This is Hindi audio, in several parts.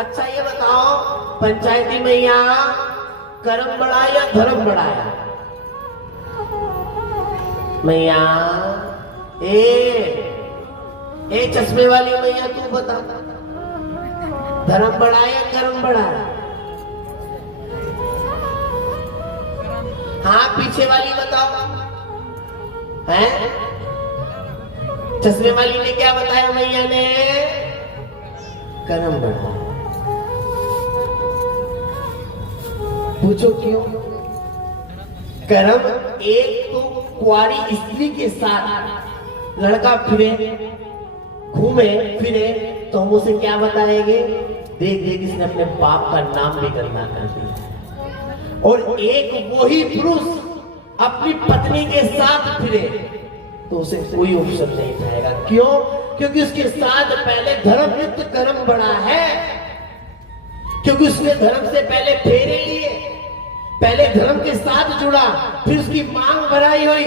अच्छा ये बताओ, पंचायती मैया कर्म बढ़ाया या धर्म बढ़ाया? मैया ए चश्मे वाली मैया तू बता, धर्म बढ़ाया या कर्म बढ़ाया? हाँ पीछे वाली बताओ, हैं? चश्मे वाली ने क्या बताया मैया ने? कर्म बढ़ाया। पूछो क्यों? कर्म, एक तो कुंवारी स्त्री के साथ लड़का फिरे, घूमे फिरे, तो हम उसे क्या बताएंगे? देख देख इसने अपने बाप का नाम भी करना कर दिया। और एक वही पुरुष अपनी पत्नी के साथ फिरे तो उसे कोई ऑप्शन नहीं पाएगा। क्यों? क्योंकि उसके साथ पहले धर्मयुक्त कर्म बढ़ा है, क्योंकि उसने धर्म से पहले फेरे लिए, पहले धर्म के साथ जुड़ा, फिर उसकी मांग भराई हुई,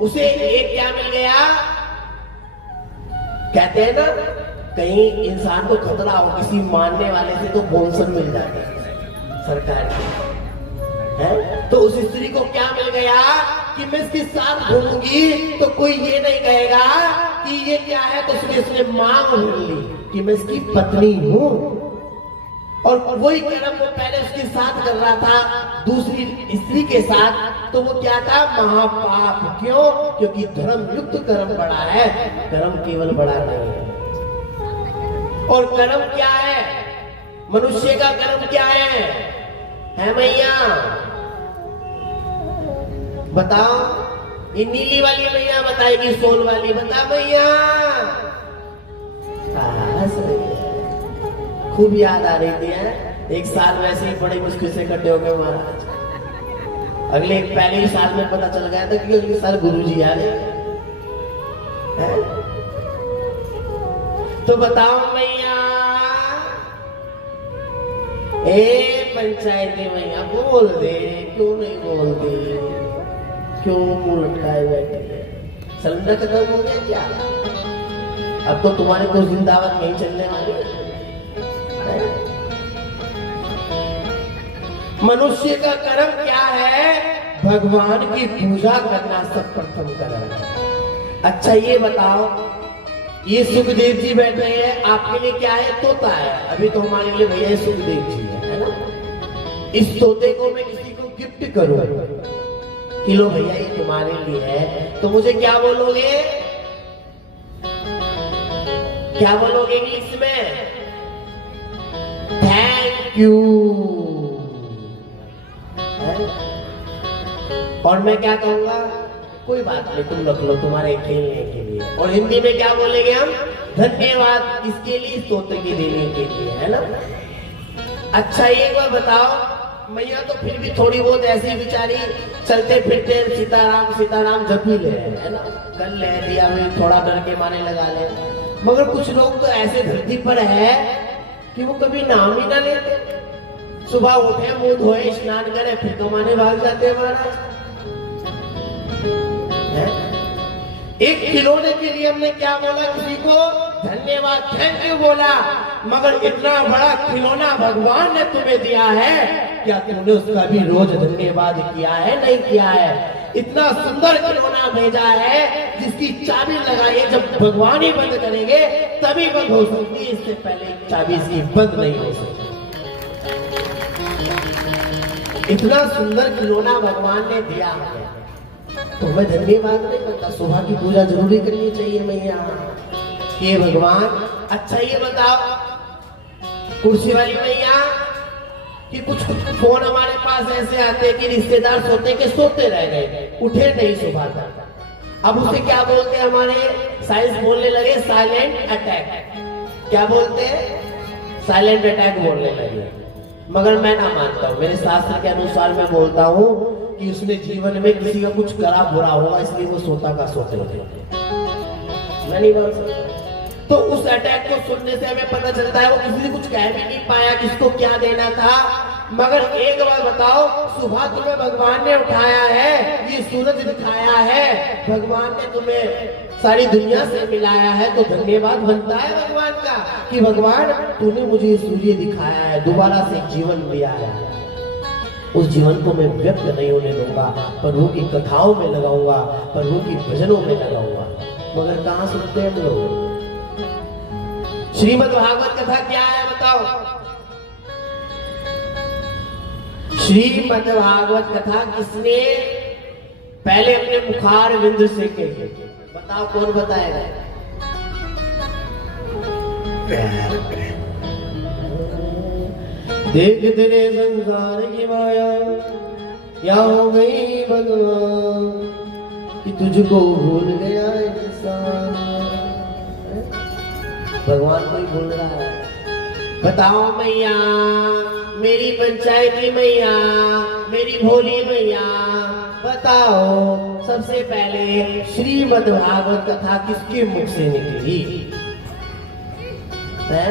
उसे एक क्या मिल गया? कहते हैं ना, कहीं इंसान को खतरा हो किसी मानने वाले से तो बोनसर मिल जाए सरकार की, है? तो उस स्त्री को क्या मिल गया कि मैं इसके साथ घूमूंगी तो कोई ये नहीं कहेगा कि ये क्या है, तो उसने मांग ली कि मैं इसकी पत्नी हूं। और वही कर्म वो पहले उसके साथ कर रहा था दूसरी स्त्री के साथ, तो वो क्या था? महापाप। क्यों? क्योंकि धर्म युक्त कर्म बड़ा है, कर्म केवल बड़ा नहीं है। और कर्म क्या है? मनुष्य का कर्म क्या है मैया? बताओ, ये नीली वाली मैया बताएगी, सोल वाली बता मैया। खूब याद आ रही थी। एक साल वैसे ही बड़े मुश्किल से इकट्ठे हो गए महाराज। अगले पहले ही साल में पता चल गया था कि अगले साल गुरुजी आ गए। तो बताओ मैया, पंचायती मैया बोल दे, क्यों नहीं बोलती? क्यों मुंह लटकाए बैठे? सिलेंडर खत्म हो गया क्या? अब तो तुम्हारे कुछ दिन दावत नहीं चलने वाली है। मनुष्य का कर्म क्या है? भगवान की पूजा करना सब प्रथम कर्म है। अच्छा ये बताओ, ये सुखदेव जी बैठे हैं, आपके लिए क्या है? तोता है। अभी तो हमारे लिए भैया सुखदेव जी है ना? इस तोते को मैं किसी को गिफ्ट करूं कि लो भैया ये तुम्हारे लिए है, तो मुझे क्या बोलोगे? क्या बोलोगे इंग्लिश में? Thank you. और मैं क्या कहूंगा? कोई बात नहीं, तुम रख लो तुम्हारे खेलने के लिए। और हिंदी में क्या बोलेंगे हम? धन्यवाद इसके लिए, तोते के देने के लिए, है ना? अच्छा एक बार बताओ मैया, तो फिर भी थोड़ी बहुत ऐसी बेचारी चलते फिरते सीताराम सीताराम जप ही ले, है ना? कर ले दिया भी, थोड़ा डर के माने लगा ले। मगर कुछ लोग तो ऐसे धरती पर है कि वो कभी नाम ही ना लेते। सुबह उठे, मुंह धोए, स्नान करे, फिर कमाने भाग जाते हैं महाराज। एक खिलौने के लिए हमने क्या बोला? किसी को धन्यवाद, थैंक यू बोला। मगर इतना बड़ा खिलौना भगवान ने तुम्हें दिया है, क्या तुमने उसका भी रोज धन्यवाद किया है? नहीं किया है। इतना सुंदर खिलौना भेजा है जिसकी चाबी लगाइए, जब भगवान ही बंद करेंगे तभी बंद हो सकती है, इससे पहले चाबी से बंद नहीं हो सकती। इतना सुंदर खिलौना भगवान ने दिया है तो मैं धन्यवाद नहीं करता? सुबह की पूजा जरूरी करनी चाहिए मैया कि भगवान। अच्छा ये बताओ कुर्सी वाली मैया कि कुछ फोन हमारे पास ऐसे आते हैं कि रिश्तेदार सोते के सोते रह गए, उठे नहीं सुबह तक। अब उसे क्या बोलते हैं? हमारे साइंस बोलने लगे साइलेंट अटैक। क्या बोलते हैं? साइलेंट अटैक बोलने लगे। मगर मैं ना मानता हूँ, मेरे शास्त्र के अनुसार मैं बोलता हूँ कि उसने जीवन में किसी का कुछ करा बुरा होगा, इसलिए वो सोता का सोते होते। मैं नहीं बोल सकता। तो उस अटैक को सुनने से हमें पता चलता है वो किसी से कुछ कह भी नहीं पाया, किसको क्या देना था, मगर एक बार बताओ, सुबह तुम्हें भगवान ने उठाया है, ये सूरज दिखाया है, भगवान ने तुम्हें सारी दुनिया से मिलाया है, तो धन्यवाद बनता है भगवान का कि भगवान तूने मुझे ये सूर्य दिखाया है, दोबारा से एक जीवन दिया है। उस जीवन को मैं व्यक्त नहीं होने दूंगा, प्रभु की कथाओं में लगाऊंगा, प्रभु की भजनों में लगाऊंगा। मगर कहां सुनते हैं हम लोग? श्रीमद् भागवत कथा क्या है बताओ? श्रीमद् भागवत कथा किसने पहले अपने मुखार विंद से कही? बताओ, कौन बताएगा? देख तेरे संसार की माया क्या हो गई भगवान कि तुझको भूल गया इंसान। भगवान को ही भूल रहा है। बताओ मैया, मेरी पंचायती मैया, मेरी भोली मैया, बताओ सबसे पहले श्रीमद् भागवत कथा किसके मुख से निकली है?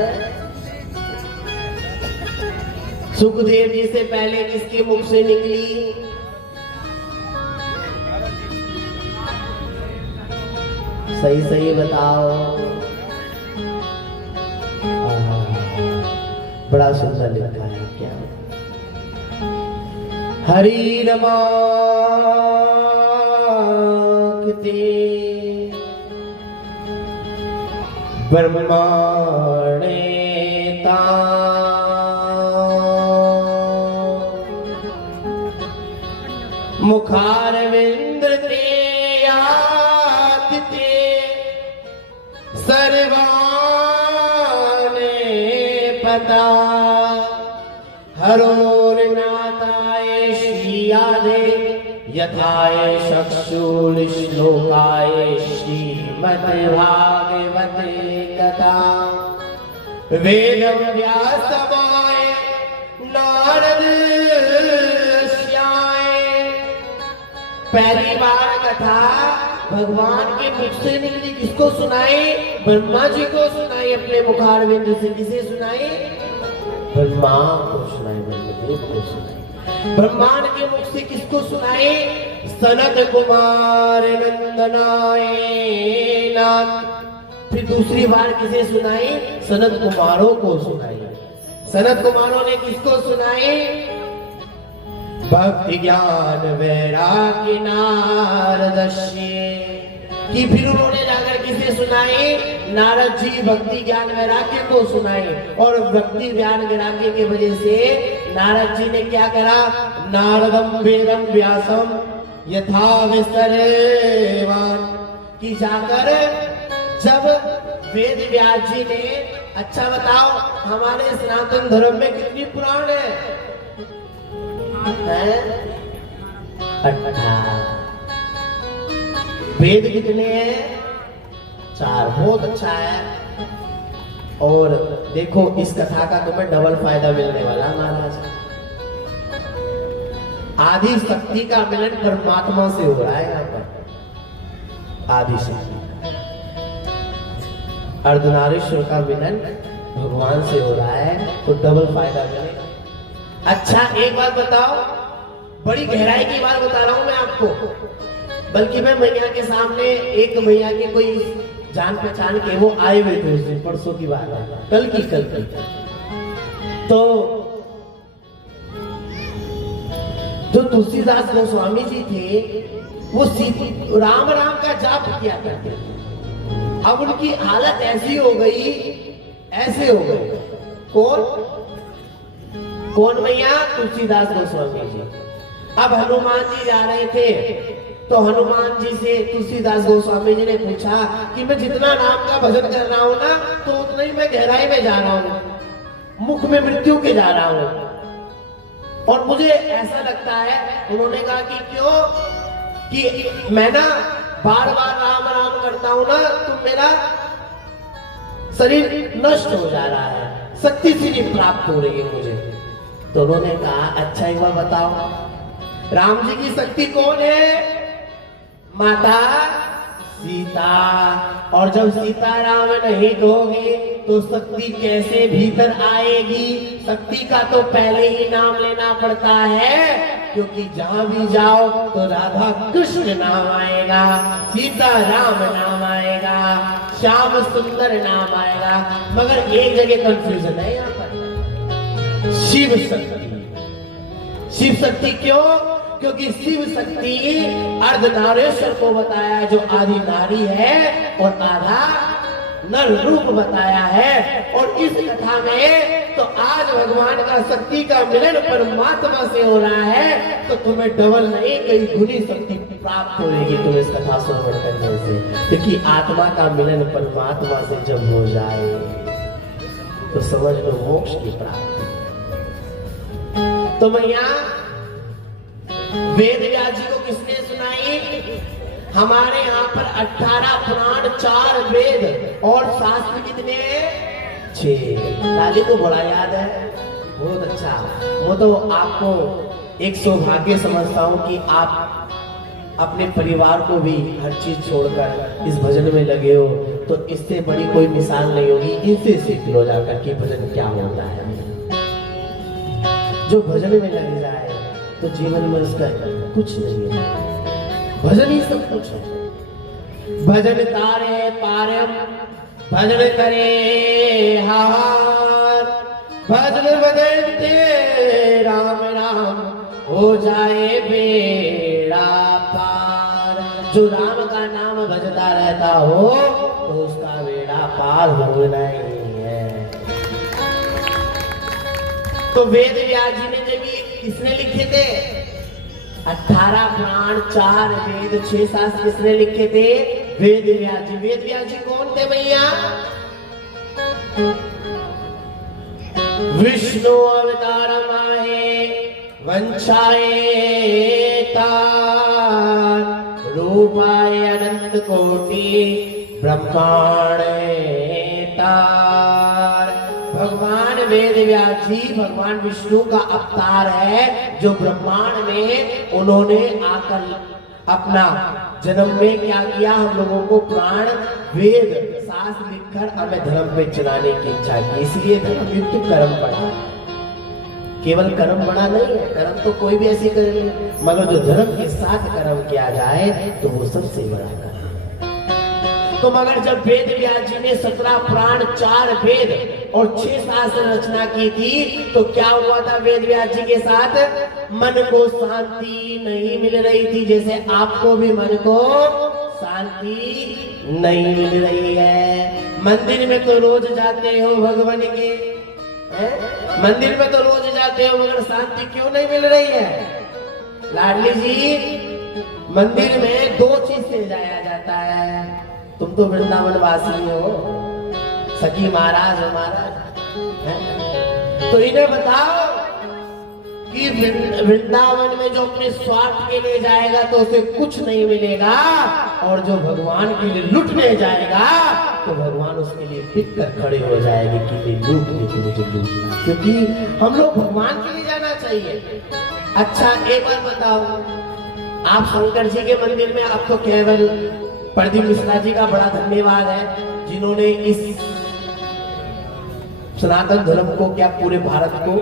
सुखदेव जी से पहले किसके मुख से निकली? सही सही बताओ। बड़ा सुंदर लिखा है क्या? हरि रमा ब्रह्माणे मुखारविंद ते याति सर्वाने पता हरोर्नाथाय श्रीयादे यथाय चक्षुर श्लोकाय श्रीमद्भागवते कथा वेद व्यासमाय नारद पहली बार कथा भगवान के मुख से निकली। किसको सुनाई? ब्रह्मा जी को सुनाई अपने मुखारविंद से। किसे सुनाई? ब्रह्मा को सुनाई, ब्रह्मदेव को सुनाई। ब्रह्मांड के मुख से किसको सुनाई? सनत कुमार नंदनाय नाथ। फिर दूसरी बार किसे सुनाई? सनत कुमारों को सुनाई। सनत कुमारों ने किसको सुनाई? भक्ति ज्ञान वैराग्य नारदस्य की। फिर उन्होंने जाकर किसे सुनाई? नारद जी भक्ति ज्ञान वैराग्य को सुनाई। और भक्ति ज्ञान वैराग्य की वजह से नारद जी ने क्या करा? नारदम वेदम व्यासम यथा विस्तरेवान की जाकर जब वेद व्यास जी ने, अच्छा बताओ हमारे सनातन धर्म में कितनी पुराण है? 18 वेद कितने हैं? 4। बहुत अच्छा है। और देखो इस कथा का तुम्हें डबल फायदा मिलने वाला महाराज। आदि शक्ति का मिलन परमात्मा से हो रहा है यहाँ पर। आदि शक्ति अर्धनारीश्वर का मिलन भगवान से हो रहा है, तो डबल फायदा मिलेगा। अच्छा एक बात बताओ, बड़ी गहराई की बात बता रहा हूं मैं आपको। बल्कि मैं मैया के सामने एक मैया के कोई जान पहचान के वो आए हुए थे उस दिन, परसों की बात है, कल की। तो जो तुलसीदास गोस्वामी जी थे वो राम राम का जाप किया करते थे। अब उनकी हालत ऐसी हो गई, ऐसे हो गई। कौन मैया? तुलसीदास गोस्वामी जी। अब हनुमान जी जा रहे थे, तो हनुमान जी से तुलसीदास गोस्वामी जी ने पूछा कि मैं जितना नाम का भजन कर रहा हूँ ना, तो उतना ही मैं गहराई में जा रहा हूँ, मुख में मृत्यु के जा रहा हूँ, और मुझे ऐसा लगता है। उन्होंने कहा कि क्यों? कि मैं ना बार बार राम राम करता हूँ ना, तो मेरा शरीर नष्ट हो जा रहा है, शक्ति सी नहीं प्राप्त हो रही है मुझे। तो उन्होंने कहा अच्छा एक बार बताओ, राम जी की शक्ति कौन है? माता सीता, और जब सीताराम नहीं कहोगे तो शक्ति कैसे भीतर आएगी? शक्ति का तो पहले ही नाम लेना पड़ता है, क्योंकि जहां भी जाओ तो राधा कृष्ण नाम आएगा, सीताराम नाम आएगा, श्याम सुंदर नाम आएगा। मगर एक जगह कंफ्यूजन है यहाँ पर, शिव शक्ति। शिव शक्ति क्यों? क्योंकि शिव शक्ति अर्धनारेश्वर को बताया जो आदि नारी है और आधा नर रूप बताया है। और इस कथा में तो आज भगवान का शक्ति का मिलन परमात्मा से हो रहा है, तो तुम्हें डबल नहीं कई गुनी शक्ति प्राप्त होगी तुम इस कथा श्रवण करने से। क्योंकि आत्मा का मिलन परमात्मा से जब हो जाए तो समझ लो मोक्ष की प्राप्ति। तो मैया वेद व्यास जी को किसने सुनाई? हमारे यहाँ पर 18 पुराण, 4 वेद और शास्त्र कितने? 6। लाली को बड़ा याद है, बहुत अच्छा। वो तो आपको एक सौभाग्य समझता हूँ कि आप अपने परिवार को भी हर चीज छोड़कर इस भजन में लगे हो, तो इससे बड़ी कोई मिसाल नहीं होगी। इनसे सीख लो जाकर कि भजन क्या होता है। जो भजन में लग जाए तो जीवन में उसका कुछ नहीं है, भजन ही सब कुछ है। भजन तारे पारम भजन करे हार, भजन बदलते राम राम हो जाए बेड़ा पार। जो राम का नाम भजता रहता हो तो उसका बेड़ा पार होना ही है। तो वेद व्यास जी ने जब किसने लिखे थे? 18 पुराण, 4 वेद, 6 शास्त्र किसने लिखे थे? वेद व्यास जी। वेद व्यास जी कौन थे भैया? विष्णु अवतार माहे वंशाए तार, रूपाय अनंत कोटि ब्रह्मांडे तार। भगवान वेद व्यास जी भगवान विष्णु का अवतार है, जो ब्रह्मांड में उन्होंने आकर अपना जन्म में क्या किया? हम लोगों को प्राण वेद शास्त्र लिखकर हमें धर्म पे चलाने की इच्छा की। इसलिए धर्म युक्त कर्म पड़ा। केवल कर्म बड़ा नहीं है, कर्म तो कोई भी ऐसे करे, मगर जो धर्म के साथ कर्म किया जाए तो वो सबसे बड़ा कर्म। तो मगर जब वेद व्यास जी ने 17 पुराण, 4 वेद और 6 शास्त्र रचना की थी, तो क्या हुआ था वेद व्यास जी के साथ? मन को शांति नहीं मिल रही थी, जैसे आपको भी मन को शांति नहीं मिल रही है। मंदिर में तो रोज जाते हो भगवान के, मंदिर में तो रोज जाते हो, मगर शांति क्यों नहीं मिल रही है? लाडली जी, मंदिर में 2 चीज से जाया जाता है। तुम तो वृंदावन वासी हो, सखी महाराज तो इन्हें बताओ कि वृंदावन में जो अपने स्वार्थ के लिए जाएगा तो उसे कुछ नहीं मिलेगा, और जो भगवान के लिए लूटने जाएगा तो भगवान उसके लिए पिट कर खड़े हो जाएंगे कि लूट ले, मुझे लूटना। क्योंकि हम लोग भगवान के लिए जाना चाहिए। अच्छा एक बार बताओ, आप शंकर जी के मंदिर में, अब तो केवल प्रदीप मिश्रा जी का बड़ा धन्यवाद है जिन्होंने इस सनातन धर्म को, क्या पूरे भारत को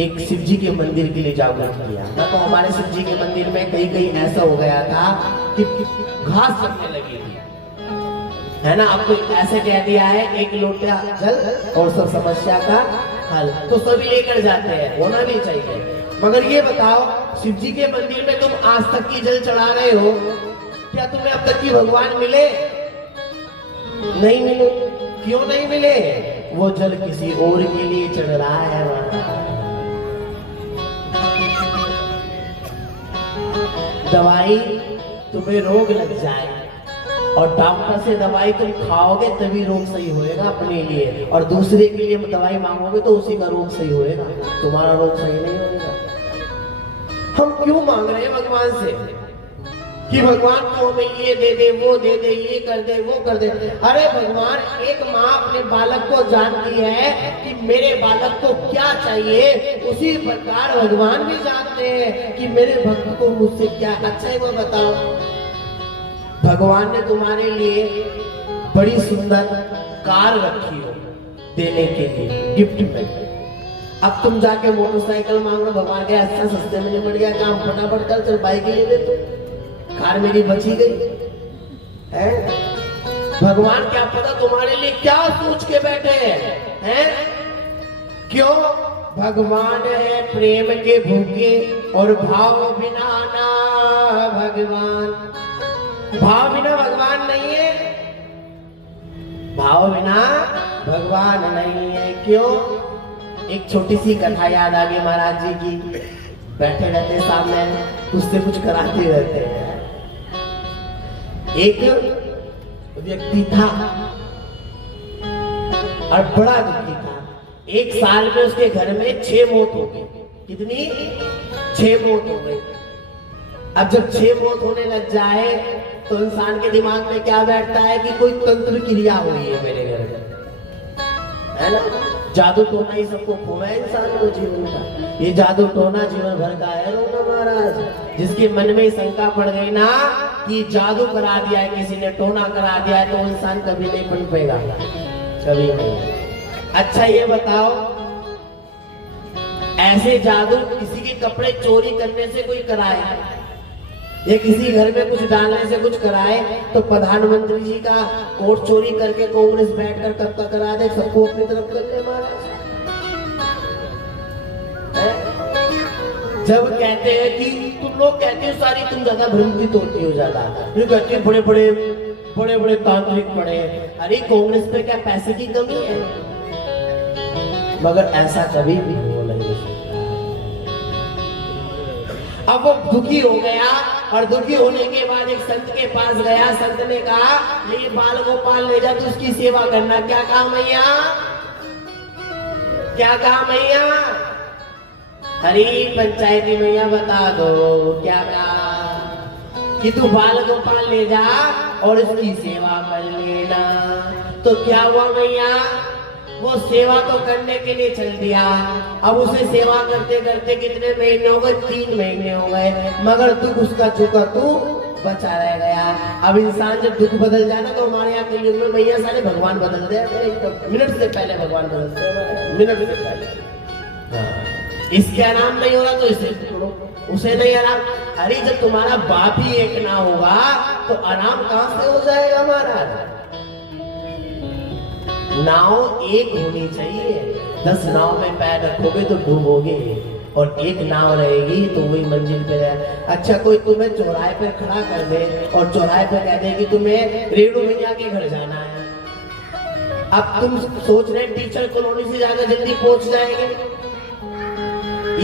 एक शिव जी के मंदिर के लिए जागरूक किया। ना तो हमारे शिव जी के मंदिर में कहीं कहीं ऐसा हो गया था कि घास जमने लगी थी, है ना। अब तो ऐसे कह दिया है 1 लोटा जल और सब समस्या का हल, तो सभी लेकर जाते हैं, होना नहीं चाहिए। मगर ये बताओ, शिव जी के मंदिर में तुम आज तक की जल चढ़ा रहे हो, क्या तुम्हें अब तक की भगवान मिले? नहीं मिले। क्यों नहीं मिले? वो जल किसी और के लिए चढ़ रहा है। दवाई तुम्हें रोग लग जाए और डॉक्टर से दवाई तुम खाओगे तभी रोग सही होएगा अपने लिए, और दूसरे के लिए दवाई मांगोगे तो उसी का रोग सही होएगा, तुम्हारा रोग सही नहीं होएगा। हम क्यों मांग रहे हैं भगवान से कि भगवान को हमें ये दे दे, वो दे दे, ये कर दे, वो कर दे? अरे भगवान, एक माँ अपने बालक को जानती है कि मेरे बालक को क्या चाहिए, उसी प्रकार भगवान भी जानते हैं कि मेरे भक्त को मुझसे क्या अच्छा है वो बताओ। भगवान ने तुम्हारे लिए बड़ी सुंदर कार रखी हो देने के लिए गिफ्ट में। अब तुम जाके मोटरसाइकिल मांग रहे, भगवान के अच्छा सस्ते में निपट गया काम, फटाफट चल बाइक ले ले, तो कार मेरी बची गई है। भगवान क्या पता तुम्हारे लिए क्या सोच के बैठे हैं? क्यों? भगवान है प्रेम के भूखे और भाव बिना ना भगवान। भाव बिना भगवान नहीं है, भाव बिना भगवान नहीं है। क्यों? एक छोटी सी कथा याद आ गई महाराज जी की। बैठे रहते सामने, उससे कुछ कराते रहते हैं। एक व्यक्ति था और बड़ा दुखी था। एक साल में उसके घर में 6 मौत हो गई। कितनी? 6 मौत हो गई। अब जब 6 मौत होने लग जाए तो इंसान के दिमाग में क्या बैठता है कि कोई तंत्र क्रिया हुई है मेरे घर में, है ना? जादू टोना ही सबको खोया इंसान को जीवन का। ये जादू टोना जीवन भर का है रोना महाराज। जिसके मन में शंका पड़ गई ना कि जादू करा दिया है किसी ने, टोना करा दिया है, तो इंसान कभी नहीं बन पाएगा, कभी नहीं। अच्छा ये बताओ, ऐसे जादू किसी के कपड़े चोरी करने से कोई कराए या किसी घर में कुछ डालने से कुछ कराए तो प्रधानमंत्री जी का कोट चोरी करके कांग्रेस बैठकर कब का करा दे, सबको अपनी तरफ कर ले महाराज। जब कहते हैं कि तुम लोग कहते हो सारी तुम ज्यादा भ्रमित होती हो, ज्यादा कहते हो बड़े बड़े तांत्रिक पड़े। अरे कांग्रेस पे क्या पैसे की कमी है? मगर ऐसा कभी भी हो नहीं सकता। अब वो दुखी हो गया और दुखी होने के बाद एक संत के पास गया। संत ने कहा ये बाल गोपाल ले जा, तो उसकी सेवा करना। क्या कहा मैया? क्या कहा मैया? हरी पंचायती मैया बता दो क्या कहा कि तू बाल गोपाल ले जा और उसकी सेवा कर लेना। तो क्या हुआ मैया? वो सेवा तो करने के लिए चल दिया। अब उसे सेवा करते करते कितने महीने हो गए? 3 महीने हो गए, मगर दुख उसका चुका तू बचा रह गया। अब इंसान जब दुख बदल जाए ना, तो हमारे यहाँ कई में मैया सारे भगवान बदल दे, मिनट से पहले भगवान बदलते हैं, मिनट से पहले। इसके आराम नहीं हो रहा तो इसे छोड़ो, उसे नहीं आराम। अरे जब तुम्हारा बाप ही एक ना होगा तो आराम कहां से हो जाएगा महाराज? नाव एक होनी चाहिए। 10 नाव में पैर रखोगे तो डूबोगे, और एक नाव रहेगी तो वही मंजिल पे रहे। अच्छा कोई तुम्हें चौराहे पे खड़ा कर दे और चौराहे पे कह दे कि तुम्हें रेणु भैया के घर जाना है। अब तुम सोच रहे टीचर कॉलोनी से जाकर जल्दी पहुंच जाएंगे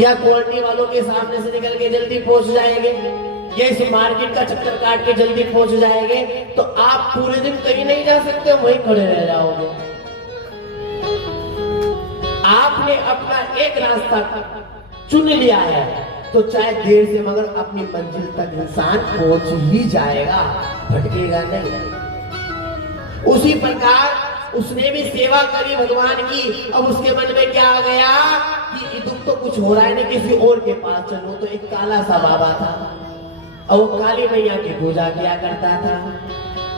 या कॉलोनी वालों के सामने से निकल के जल्दी पहुंच जाएंगे या इस मार्केट का चक्कर काट के जल्दी पहुंच जाएंगे? तो आप पूरे दिन कहीं नहीं जा सकते, वहीं खड़े रह जाओगे। आपने अपना एक रास्ता चुन लिया है तो चाहे देर से मगर अपनी मंजिल तक इंसान पहुंच ही जाएगा, भटकेगा नहीं। उसी प्रकार उसने भी सेवा करी भगवान की। अब उसके मन में क्या आ गया कि दुख तो कुछ हो रहा है, नहीं किसी और के पास चलो। तो एक काला सा बाबा था और वो काली मैया की पूजा किया करता था।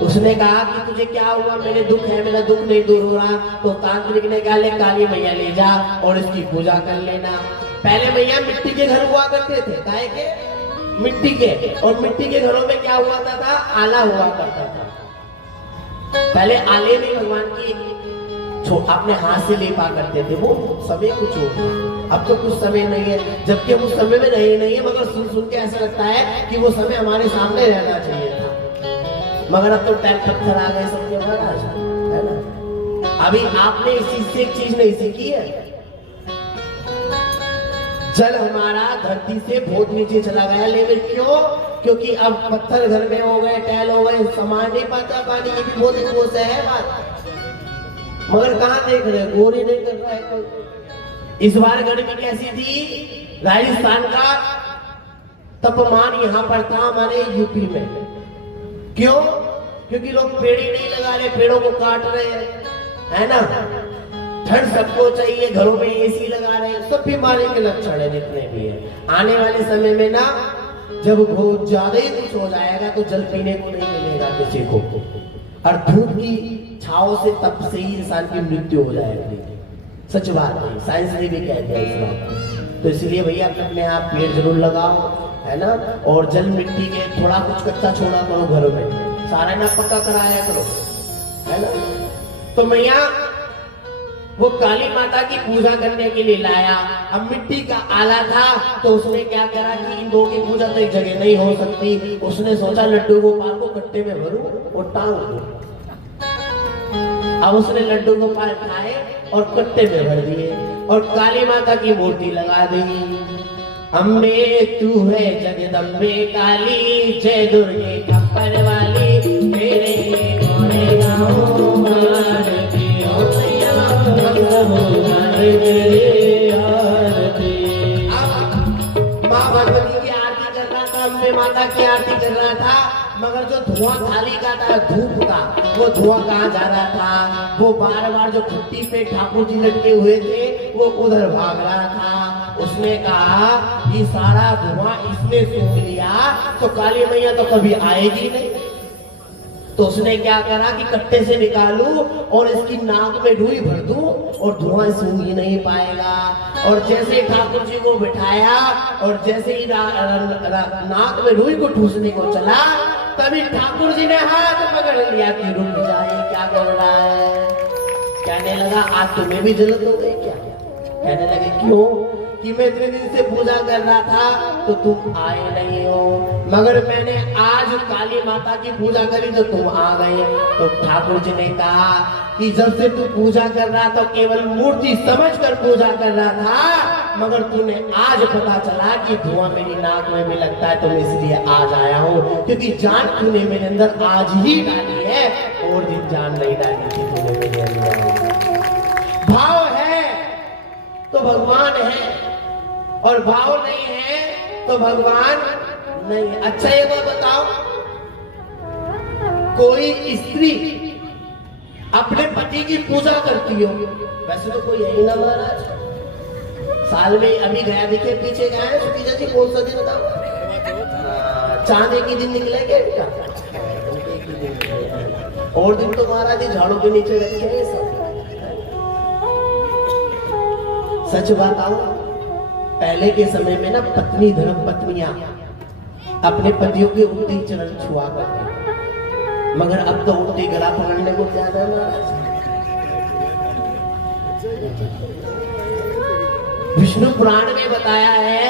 उसने कहा कि तुझे क्या हुआ? मेरे दुख है, मेरा दुख नहीं दूर हो रहा। तो तांत्रिक ने कहा ले काली मैया ले जा और इसकी पूजा कर लेना। पहले मैया मिट्टी के घर हुआ करते थे, काहे के? मिट्टी के। और मिट्टी के घरों में क्या हुआ था? आला हुआ करता था। पहले आले में भगवान की अपने हाथ से लेपा करते थे। वो समय कुछ हो गया, अब तो कुछ समय नहीं है, जबकि हम उस समय में रहे नहीं है, मगर सुन सुन के ऐसा लगता है कि वो समय हमारे सामने रहना चाहिए था। मगर अब तो टाइम पत्थर आ गए सबके महाराज, है ना? अभी आपने इसी से एक चीज नहीं सीखी है। जल हमारा धरती से बहुत नीचे चला गया, लेकिन क्यों? क्योंकि अब पत्थर घर में हो गए, टैल हो गए, समान नहीं पाता पानी की भी बहुत एक है बात। मगर कहाँ देख रहे, गौर ही नहीं कर रहा है कोई। इस बार गर्मी कैसी थी? राजस्थान का तापमान यहाँ पर था हमारे यूपी में। क्यों? क्योंकि लोग पेड़ ही नहीं लगा रहे, पेड़ों को काट रहे हैं, है ना? ठंड सबको चाहिए, घरों में एसी लगा रहे हैं, सब बीमारी के लक्षण है जितने भी है। आने वाले समय में ना जब बहुत ज्यादा ही कुछ हो जाएगा तो जल पीने को नहीं मिलेगा। किसी को, और धूप की छाओं से तप से ही इंसान की मृत्यु हो जाएगी। सच बात है, साइंस ने भी कह दिया इस बात। तो इसलिए भैया अपने आप पेड़ जरूर लगाओ, है ना। और जल मिट्टी के थोड़ा कुछ कच्चा छोड़ा करो घरों में, सारा ना पक्का कराया करो, है ना। तो मैया वो काली माता की पूजा करने के लिए लाया। अब मिट्टी का आला था तो उसने क्या करा कि इन दो की पूजा तो एक जगह नहीं हो सकती। उसने सोचा लड्डू गोपाल को कट्टे में भरूं और टांग दूं। अब उसने लड्डू गोपाल खाए और कट्टे में भर दिए और काली माता की मूर्ति लगा दी। अम्बे तू है जगदम्बे काली, जय दुर्गे खप्पर वाली, तेरे घोड़े गाओ आरती ओ मैया माँ भगवती की आरती कर रहा था, अम्बे माता की आरती कर रहा था, मगर जो धुआं थाली का था धूप का, वो धुआं कहाँ जा रहा था। वो बार बार जो खुट्टी पे ठाकुर जी लटके हुए थे वो उधर भाग रहा था। उसने कहा ये सारा धुआं इसने सूंघ लिया तो काली मैया तो कभी आएगी नहीं। तो उसने क्या करा कि कट्टे से निकालूं और इसकी नाक में रुई भर दूं और धुआं सूंघ ही नहीं पाएगा। और जैसे ठाकुर जी को बिठाया और जैसे ही नाक में रुई को ठूसने को चला, तभी ठाकुर जी ने हाथ पकड़ लिया कि रुक जाए, क्या कर रहा है। कहने लगा आज तुम्हें भी जरूरत हो गई क्या। कहने लगे क्यों, कि मैं इतने दिन से पूजा कर रहा था तो तुम आए नहीं हो, मगर मैंने आज काली माता की पूजा करी तो तुम आ गए। तो ठाकुर जी ने कहा कि जब से तू पूजा कर रहा था केवल मूर्ति समझकर पूजा कर रहा था, मगर तूने आज पता चला कि धुआं मेरी नाक में भी लगता है तो मैं इसलिए आज आया हूँ, क्योंकि जान तूने मेरे अंदर आज ही डाली है, और दिन जान नहीं डाली थी तूने मेरे अंदर। भाव है तो भगवान है और भाव नहीं है तो भगवान नहीं है। अच्छा ये बात बताओ, कोई स्त्री अपने पति की पूजा करती हो, वैसे तो कोई है ही ना महाराज। साल में अभी गया दिखे पीछे गया है सुखीजा जी, कौन सा दिन बताओ, चांद एक ही दिन निकले क्या, और दिन तो महाराज झाड़ू के नीचे रखे हैं सब। सच बताओ, पहले के समय में ना पत्नी धर्म पत्नियां अपने पतियों के उल्टी चरण छुआ करती, मगर अब तो उल्टी गला पकड़ने को ज्यादा नाराज। विष्णु पुराण में बताया है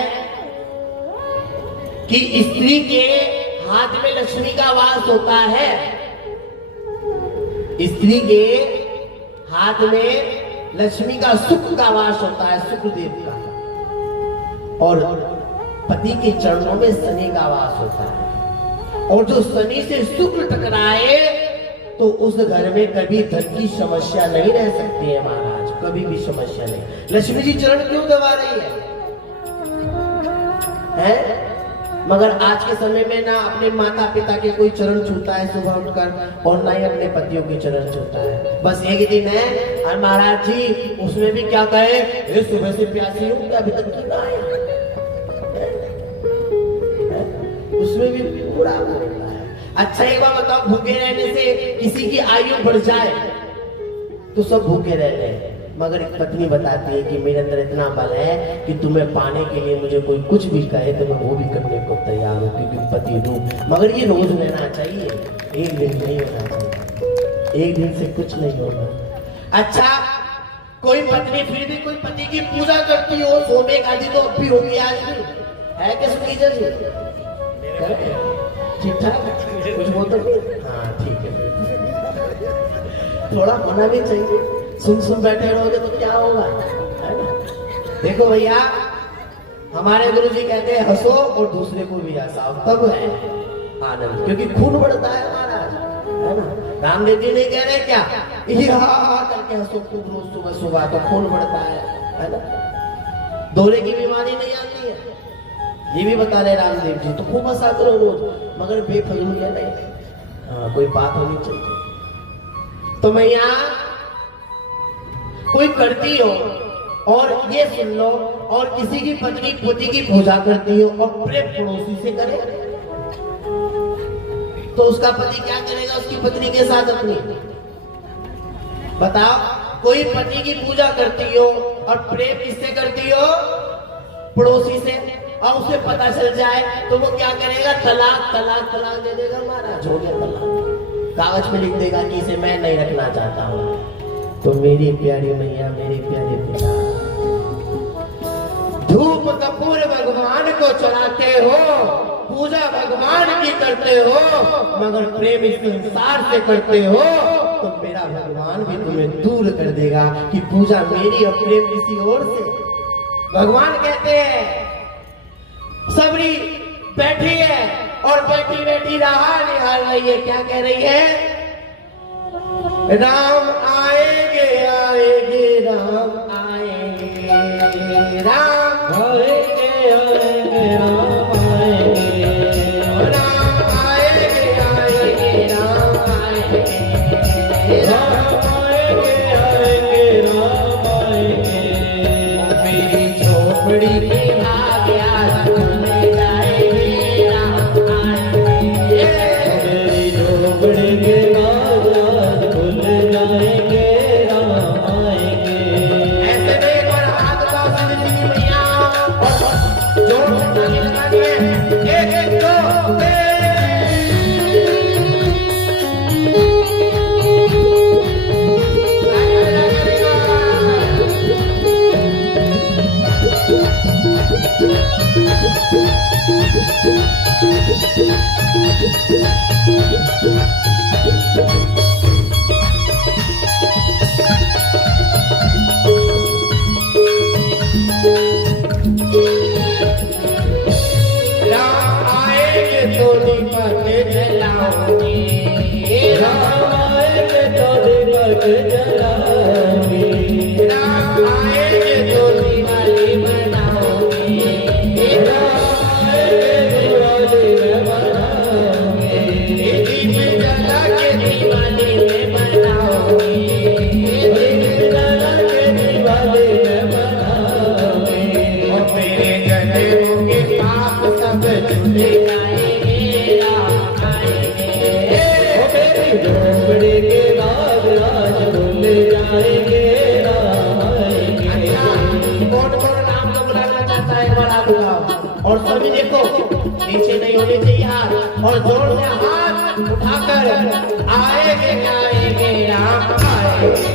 कि स्त्री के हाथ में लक्ष्मी का वास होता है। स्त्री के हाथ में लक्ष्मी का सुख का वास होता है, शुक्रदेव का, और पति के चरणों में शनि का वास होता है। और जो शनि से शुक्र टकराए तो उस घर में कभी धन की समस्या नहीं रह सकती है महाराज, कभी भी समस्या नहीं। लक्ष्मी जी चरण क्यों दबा रही है? मगर आज के समय में ना अपने माता पिता के कोई चरण छूता है सुबह उठकर, और ना ही अपने पतियों के चरण छूता है। बस एक दिन है और महाराज जी उसमें भी क्या कहे, सुबह से प्यासी हूँ क्या अभी तक क्यों आया, उसमें भी पूरा होता है। अच्छा एक बार बताओ, भूखे रहने से किसी की आयु बढ़ जाए तो सब भूखे रह रहे, मगर एक पत्नी बताती है कि मेरे अंदर इतना बल है कि तुम्हें पाने के लिए मुझे कोई कुछ भी कहे तो मैं वो भी करने को तैयार हूँ, क्योंकि पति हूँ। मगर ये रोज रहना चाहिए, एक दिन नहीं होना चाहिए, एक दिन से कुछ नहीं होगा। अच्छा कोई पत्नी फिर भी कोई पति की पूजा करती हो, सोमे गादी तो अब भी होगी आज भी, है क्या सुनीजा जी? ठीक ठाक कुछ बोलते? हाँ ठीक है, थोड़ा होना भी चाहिए। सुन बैठे रहोगे तो क्या होगा, है ना? देखो भैया, हमारे गुरु जी कहते हैं हंसो और दूसरे को भी हंसाओ, तब है आनंद, क्योंकि खून बढ़ता है महाराज, है ना? रामदेव जी नहीं कह रहे क्या, करके हंसो खूब रोज सुबह सुबह तो खून बढ़ता है ना? दौरे की बीमारी नहीं आती है, ये भी बता रहे रामदेव जी। तो खूब हंसा करो रोज, मगर बेफजूल है नहीं, कोई बात होनी चाहिए। तो मैं यहाँ कोई करती हो और ये सुन लो, और किसी की पत्नी पति की पूजा करती हो और प्रेम पड़ोसी से करे तो उसका पति क्या करेगा उसकी पत्नी के साथ अपनी? बताओ, कोई पति की पूजा करती हो और प्रेम किससे करती हो? पड़ोसी से, और उसे पता चल जाए तो वो क्या करेगा? तलाक तलाक तलाक दे देगा। महाराज हो गया तलाक, कागज में लिख देगा कि इसे मैं नहीं रखना चाहता हूँ। तो मेरी प्यारी मैया, मेरे प्यारे पिता, धूप कपूर भगवान को चढ़ाते हो, पूजा भगवान की करते हो, मगर प्रेम इस संसार से करते हो, तो मेरा भगवान भी तुम्हें दूर कर देगा कि पूजा मेरी और प्रेम किसी और से। भगवान कहते हैं सबरी बैठी है और बैठी बैठी रहा निहाल रही है। क्या कह रही है? राम आएंगे आएंगे राम आएंगे, राम आएंगे आएंगे राम आएंगे, राम आएंगे आएंगे राम आएंगे, राम आएंगे आएंगे राम आएंगे। मेरी झोपड़ी की भाग्या खुल जाएगी राम आएंगे, मेरी झोपड़ी के भाग्या खुल जाएंगे राम आएंगे। ऐसे में एक बार हाथ उठाओ सभी मैया और जोर से ताली लगा के एक एक दो राम आएंगे तो दीपक जलाओगे, राम आएंगे तो दीपक जलाओगे, राम आएंगे तो दिवाली बनाओगे, राम आएंगे दिवाली में बनाओगे, दीप जला के दिवाली में बनाओगे, दीप जला के दिवाली में बनाओगे। और मेरे जन्मों के पाप सब धुल जाएंगे राम आएंगे, ओ मेरी झोपड़ी के बाद राज भूल जाएंगे राम आएंगे। कौन कौन नाम को बुलाना चाहता है? बड़ा बुलाओ। और सभी देखो नीचे नहीं होने चाहिए हाथ, और जोर से हाथ उठाकर आएंगे आएंगे राम आएंगे,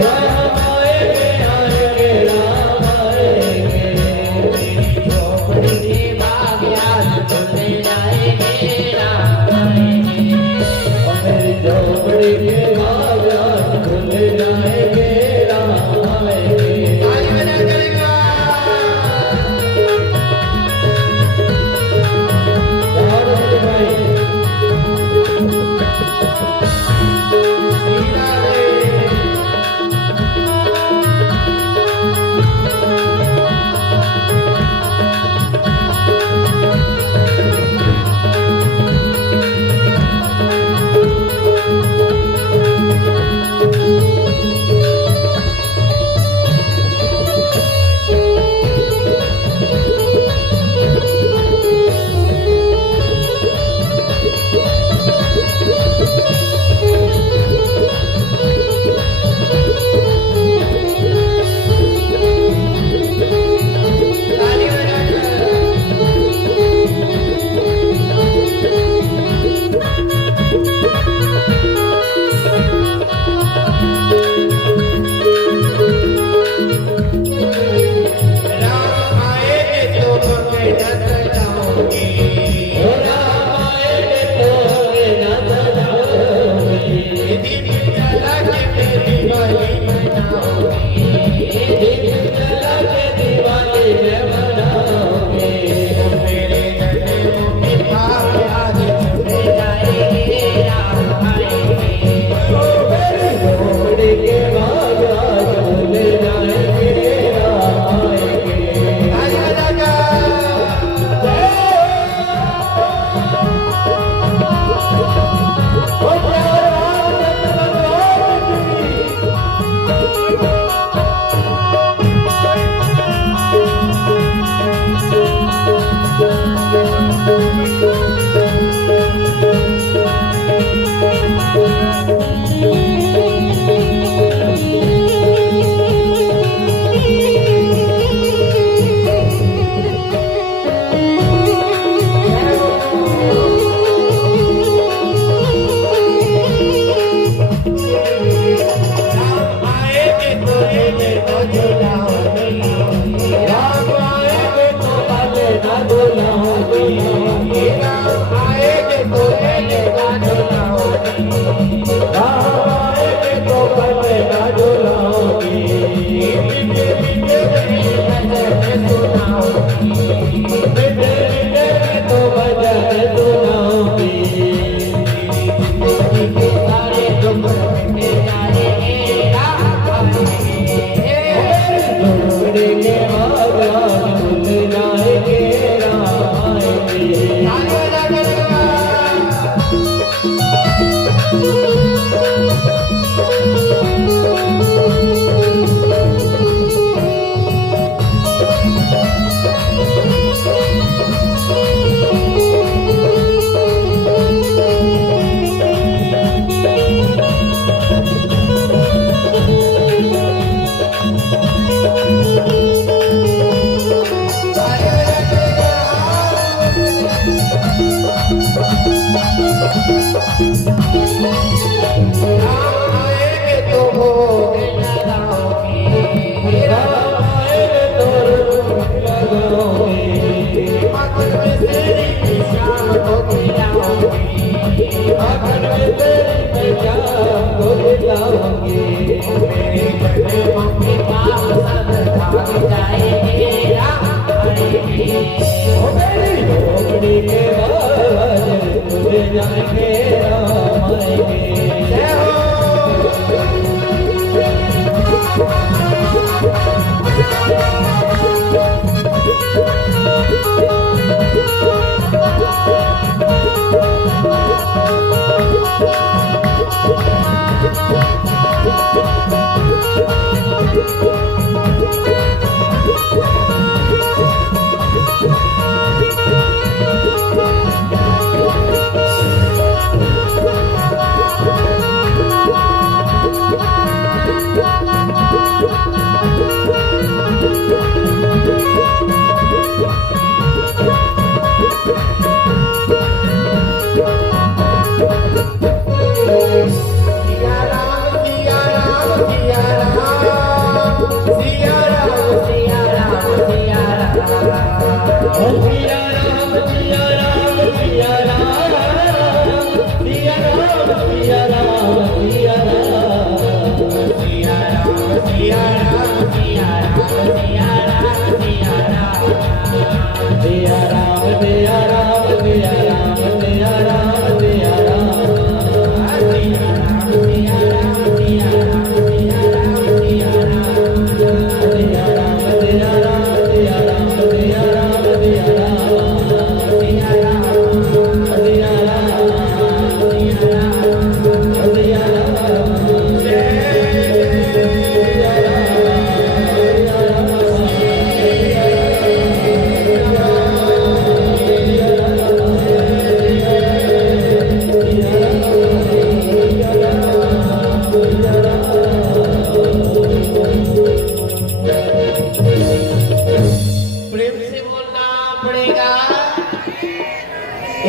राम आएंगे आएंगे राम आएंगे। झोपड़ी के भाग्या खुल जाएंगे राम आएंगे, और मेरी झोपड़ी के भाग्या खुल जाएंगे राम आएंगे। ताली बजा करेगा भाई सीधा रे।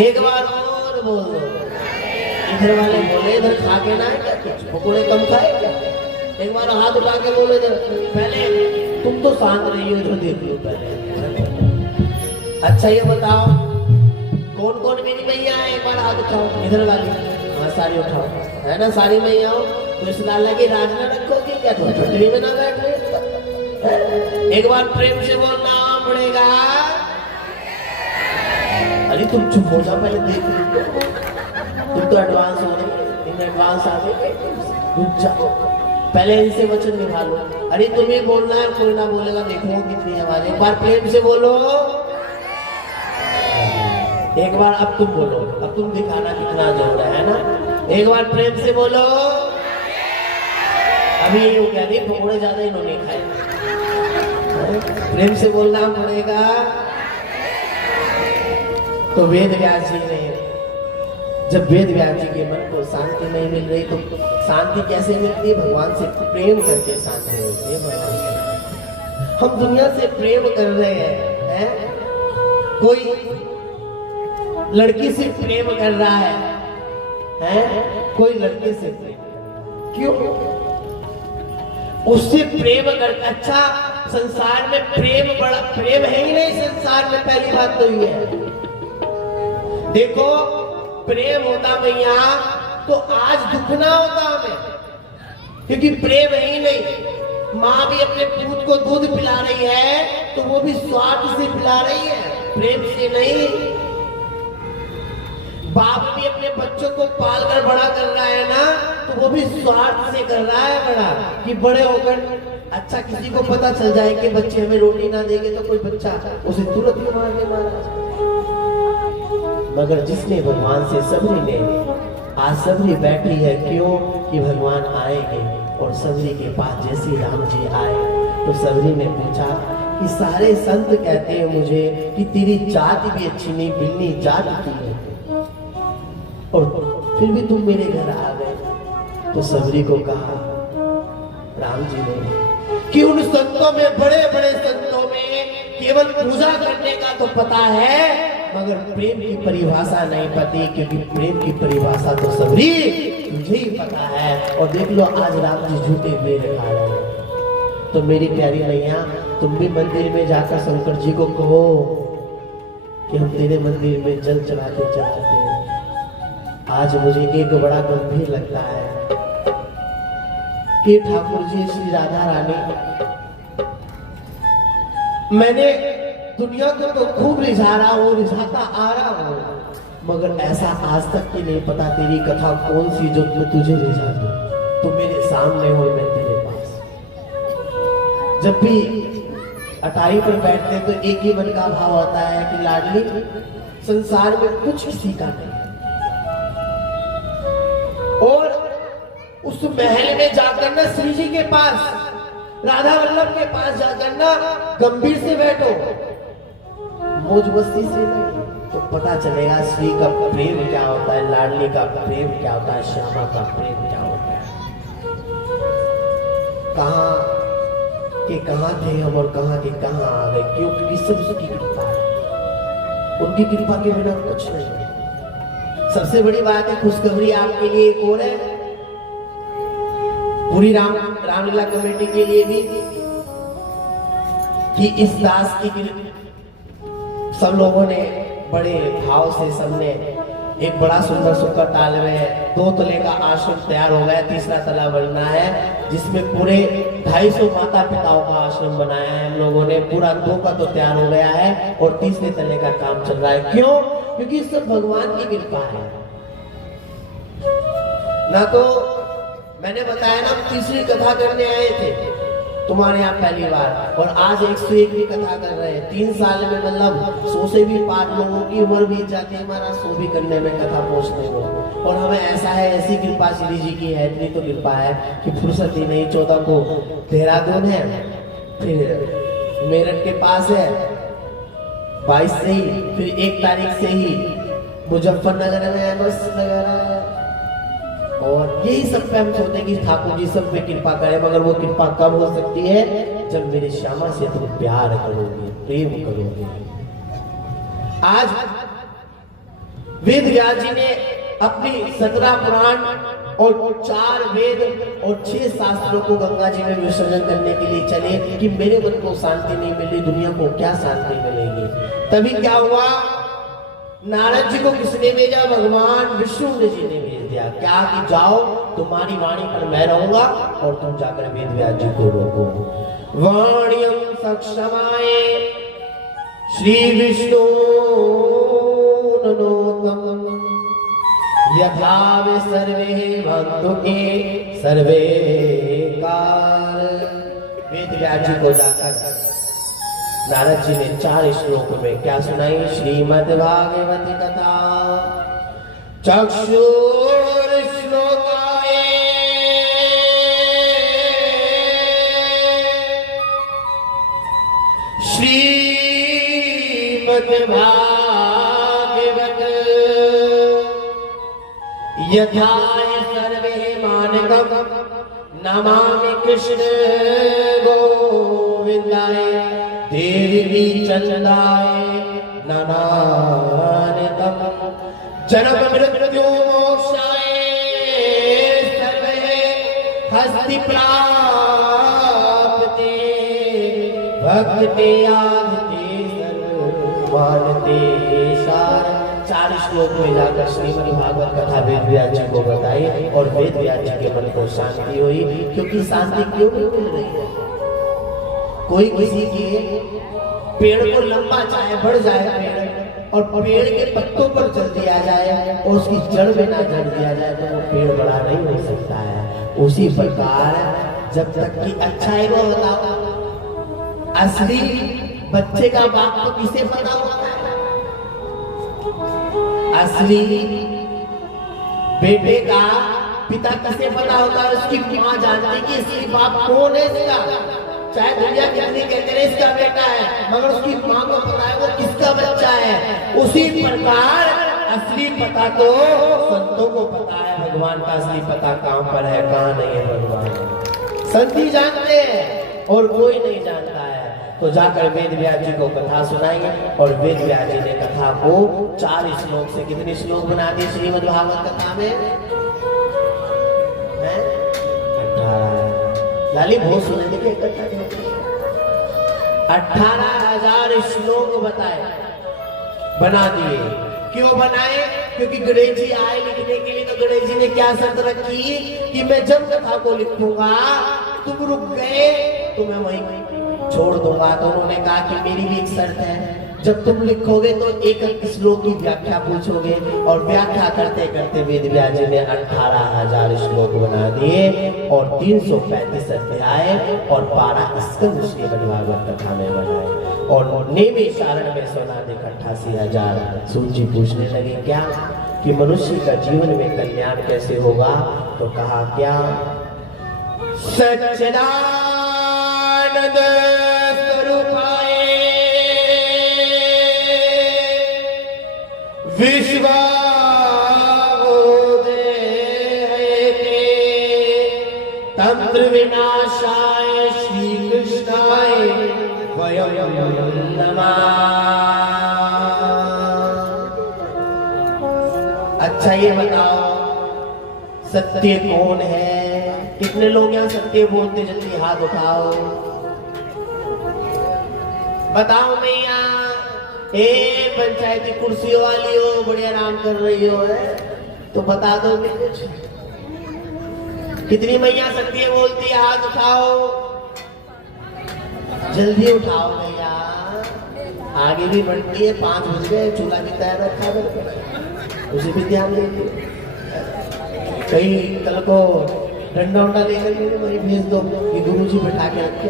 एक बार और बोल दो। इधर वाले बोले इधर खा के ना है क्या, कुछ पकौड़े कम खाए क्या? एक बार हाथ उठा के बोलो इधर। पहले तुम तो शांत रही हो, इधर देख लो पहले। अच्छा ये बताओ कौन कौन मेरी मैया है, एक बार हाथ उठाओ। इधर वाली, हाँ सारी उठाओ, है ना सारी मैया हो। तो इस लाला की राज ना रखोगी क्या, तुम छुट्टी में ना बैठ रहे? एक बार प्रेम से बोलना पड़ेगा। अरे तुम चुप हो जाओ, पहले देख लो। तुम तो एडवांस हो रहे, इन एडवांस आ गए, रुक जाओ पहले इनसे वचन निभा लो। अरे तुम्हें बोलना है, कोई ना बोलेगा, देखो कितनी आवाज। एक बार प्रेम से बोलो। एक बार अब तुम बोलो, अब तुम दिखाना कितना जोर है ना। एक बार प्रेम से बोलो। अभी ये हो गया, नहीं पकौड़े ज्यादा इन्होंने खाए। प्रेम से बोलना पड़ेगा। तो वेद व्यास जी ने, जब वेद व्यास जी के मन को शांति नहीं मिल रही तो शांति कैसे मिलती है? भगवान से प्रेम करके शांति मिलती है। भगवान हम दुनिया से प्रेम कर रहे हैं, कोई लड़की से प्रेम कर रहा है? कोई लड़के से प्रेम, क्यों? उससे प्रेम कर, अच्छा संसार में प्रेम बड़ा, प्रेम है ही नहीं संसार में, पहली बात तो ये है। देखो प्रेम होता भैया तो आज दुखना होता हमें, क्योंकि प्रेम है ही नहीं। माँ भी अपने पूत को दूध पिला रही है तो वो भी स्वार्थ से पिला रही है, प्रेम से नहीं। बाप भी अपने बच्चों को पाल कर बड़ा कर रहा है ना, तो वो भी स्वार्थ से कर रहा है बड़ा, कि बड़े होकर अच्छा किसी को पता चल जाए कि बच्चे हमें रोटी ना देंगे तो कोई बच्चा उसे तुरंत ही मार के मारा। मगर जिसने भगवान से सबरी ने, आज सबरी बैठी है क्यों? कि भगवान आएंगे। और सबरी के पास जैसे राम जी आए तो सबरी ने पूछा कि सारे संत कहते हैं मुझे कि तेरी जात भी अच्छी नहीं, बिल्ली जात की है, और फिर भी तुम मेरे घर आ गए। तो सबरी को कहा राम जी ने कि उन संतों में, बड़े बड़े संतों में केवल पूजा करने का तो पता है, मगर प्रेम की परिभाषा नहीं पती, क्योंकि प्रेम की परिभाषा तो सबरी तुझे ही पता है। और देख लो आज राम जी झूठे वेद खा रहे हैं। तो मेरी प्यारी मैया, तुम भी मंदिर में जाकर शंकर जी को कहो कि हम तेरे मंदिर में जल चढ़ाते चढ़ाते आज मुझे एक बड़ा गंभीर लगता है कि ठाकुर जी श्री राधा रानी, मैंने दुनिया को तो खूब रिझा रहा हूँ, रिझाता आ रहा हूँ, मगर ऐसा आज तक की नहीं पता तेरी कथा कौन सी जो मैं तुझे रिझा दूं। तो मेरे सामने हो, मैं तेरे पास। जब भी अटारी पर बैठते तो एक ही मन का भाव आता है कि लाडली, संसार में कुछ किसी का नहीं, और उस महल में जाकर ना श्री जी के पास, राधा वल्लभ के पास जाकर ना गंभीर से बैठो, मौज मस्ती से नहीं, तो पता चलेगा श्री का प्रेम क्या होता है, लाडली का प्रेम क्या होता है, श्यामा का प्रेम क्या होता है। कहां के कहां थे हम और कहां के कहां आ गए, क्योंकि सब उसकी कृपा है, उनकी कृपा के बिना कुछ नहीं। सबसे बड़ी बात है, खुशखबरी आपके लिए एक और है, पूरी रामलीला कमेटी के लिए भी, कि इस दास की सब लोगों ने बड़े भाव से, सबने एक बड़ा सुंदर सुंदर ताल में 2 तले का आश्रम तैयार हो गया, तीसरा तला बनना है, जिसमें पूरे 250 माता पिताओं का आश्रम बनाया है हम लोगों ने। पूरा 2 का तो तैयार हो गया है और तीसरे तले का काम चल रहा है। क्यों? क्योंकि सब भगवान की कृपा है ना। तो मैंने बताया ना, तीसरी कथा करने आए थे तुम्हारे यहाँ पहली बार, और आज 101 की कथा कर रहे हैं। 3 साल में मतलब 100 से भी पार लोगों की उम्र बीत जाती है, हमारा 100 भी करने में, कथा पहुंचने को। और हमें ऐसा है, ऐसी कृपा श्री जी की है, इतनी तो कृपा है कि फुर्सत ही नहीं। 14 को देहरादून है, फिर मेरठ के पास है 22 से ही, फिर 1 तारीख से ही मुजफ्फरनगर में बस लगा रहा है। और यही सब पे हम सोचते हैं कि ठाकुर जी सब पे कृपा करे, मगर वो कृपा कब हो सकती है? जब मेरे श्यामा से तुम प्यार करोगे, प्रेम करोगे। आज वेद व्यास जी ने अपनी 17 पुराण और 4 वेद और 6 शास्त्रों को गंगा जी में विसर्जन करने के लिए चले कि मेरे मन को शांति नहीं मिली, दुनिया को क्या शांति मिलेगी। तभी क्या हुआ, नारद जी को किसने भेजा? भगवान विष्णु जी ने भेज दिया। क्या कि जाओ, तुम्हारी वाणी पर मैं रहूंगा और तुम जाकर वेद व्यास जी को रोको। वाण्यम सक्षमाए श्री विष्णु ननोतम यथा वे सर्वे भक्तों के सर्वे काल। वेद व्यास जी को जाकर नारद जी ने 4 श्लोकों में क्या सुनाई? श्रीमद् भागवत कथा चक्षुर श्लोकाय श्रीमद् भागवत यथा सर्वे मानकम नमामि कृष्ण गोविंदाय देवी चंदाय ननानतम जन्म मृत्यु मोक्षाय सर्वे हस्ति प्राप्ते भक्ति आदते सर्वमानते सार। 4 श्लोक में जाकर श्रीमद् भागवत कथा वेद व्यास जी को बताई और वेद व्यास जी के मन को शांति हुई। क्योंकि शांति क्यों मिल रही है? कोई किसी के पेड़ को लंबा चाहे बढ़ जाए पेड़, और पेड़ के पत्तों पर चल दिया जाए और उसकी जड़ में ना जड़ दिया जाए तो वो पेड़ बड़ा नहीं हो सकता है। उसी प्रकार जब तक कि अच्छा है, वो बताओ असली बच्चे का बाप तो किसे पता होता है? असली बेटे का पिता किसे पता होता है? उसकी माँ जानती है कि इसकी बाप कौन है इसका। चाहे दुनिया कितनी कहते रहे इसका बेटा है, मगर उसकी माँ को पता है वो किसका बच्चा है। उसी प्रकार असली पता तो संतों को पता है, भगवान का असली पता कहाँ पर है, कहाँ नहीं है भगवान। संत ही जानते हैं और कोई नहीं जानता है। तो जाकर वेद व्यास जी को कथा सुनाई और वेद व्यास जी ने कथा को 4 श्लोक से कितने श्लोक बना दिए श्रीमद् भागवत कथा में? 18। लाली बहुत सुने देखिए कथा 18,000 श्लोक बताए बना दिए। क्यों बनाए? क्योंकि गणेश जी आए लिखने के लिए। तो गणेश जी ने क्या शर्त रखी कि मैं जब कथा को लिखूंगा तुम रुक गए तो मैं वहीं छोड़ दूंगा। तो उन्होंने कहा कि मेरी भी एक शर्त है, जब तुम लिखोगे तो एक श्लोक की व्याख्या पूछोगे। और व्याख्या करते करते वेद व्यास जी ने 18,000 श्लोक बना दिए और 335 अध्याय और 12 स्कंद श्रीमद् भागवत कथा में बनाए। और नेमी सारण में सोनाधिक 88,000। सूची पूछने लगे क्या कि मनुष्य का जीवन में कल्याण कैसे होगा? तो कहा क्या? सच्चिदानंद स्वरूपाय विश्वावोदय तंत्र विनाशाय श्री कृष्णाय वयं नमः। अच्छा ये बताओ सत्य कौन है? कितने लोग यहाँ सत्य बोलते? जल्दी हाथ उठाओ, बताओ मैया। पंचायती कुर्सियों वाली हो, बड़ी आराम कर रही हो है तो बता दो भी कुछ। कितनी मैया सत्य बोलती है? हाथ उठाओ, जल्दी उठाओ मैया। आगे भी बढ़ती है, 5 बज गए, चूल्हा भी तैयार रखा है, उसे भी ध्यान दीजिए। कहीं कल को डंडा उंडा लेकर के वही भेज दो कि गुरुजी बैठा के रखे।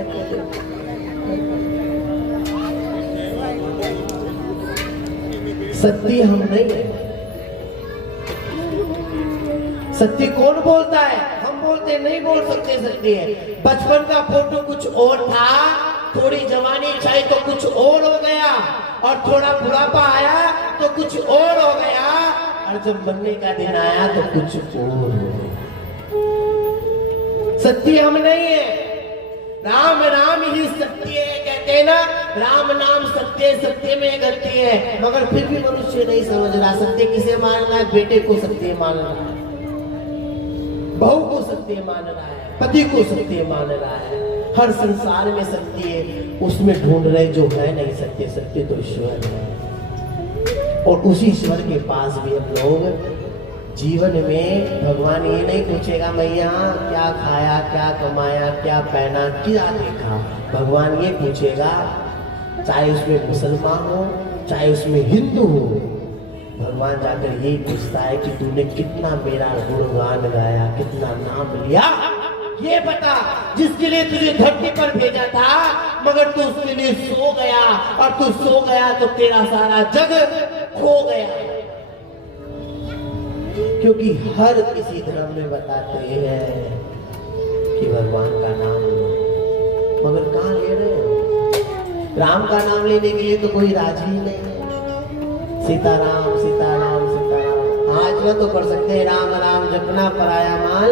सत्य हम नहीं है। सत्य कौन बोलता है? हम बोलते नहीं, बोल सकते सत्य है। बचपन का फोटो कुछ और था, थोड़ी जवानी छाई तो कुछ और हो गया, और थोड़ा बुढ़ापा आया तो कुछ और हो गया, और जब बनने का दिन आया तो कुछ और हो गया। सत्य हम नहीं है। राम राम ही सत्य है, कहते हैं ना, राम नाम सत्य, सत्य में गति है। मगर फिर भी मनुष्य नहीं समझ रहा सत्य किसे मान रहा है। बेटे को सत्य मान रहा है, बहू को सत्य मान रहा है, पति को सत्य मान रहा है। हर संसार में सत्य है, उसमें ढूंढ रहे जो है नहीं सत्य। सत्य तो ईश्वर है, और उसी ईश्वर के पास भी हम लोग जीवन में भगवान ये नहीं पूछेगा मैया क्या खाया, क्या कमाया, क्या पहना, क्या देखा। भगवान ये पूछेगा, चाहे उसमें मुसलमान हो चाहे उसमें हिंदू हो, भगवान जाकर यही पूछता है कि तूने कितना मेरा गुणगान गाया, कितना नाम लिया, ये बता। जिसके लिए तुझे धरती पर भेजा था, मगर तू उसके लिए सो गया, और तू सो गया तो तेरा सारा जग खो गया। क्योंकि हर किसी धर्म में बताते हैं कि भगवान का नाम लो, मगर कहाँ ले रहे हो? राम का नाम लेने के लिए तो कोई राजी ही नहीं है। सीताराम सीताराम सीताराम। आज ना तो पढ़ सकते हैं राम राम जपना, पराया माल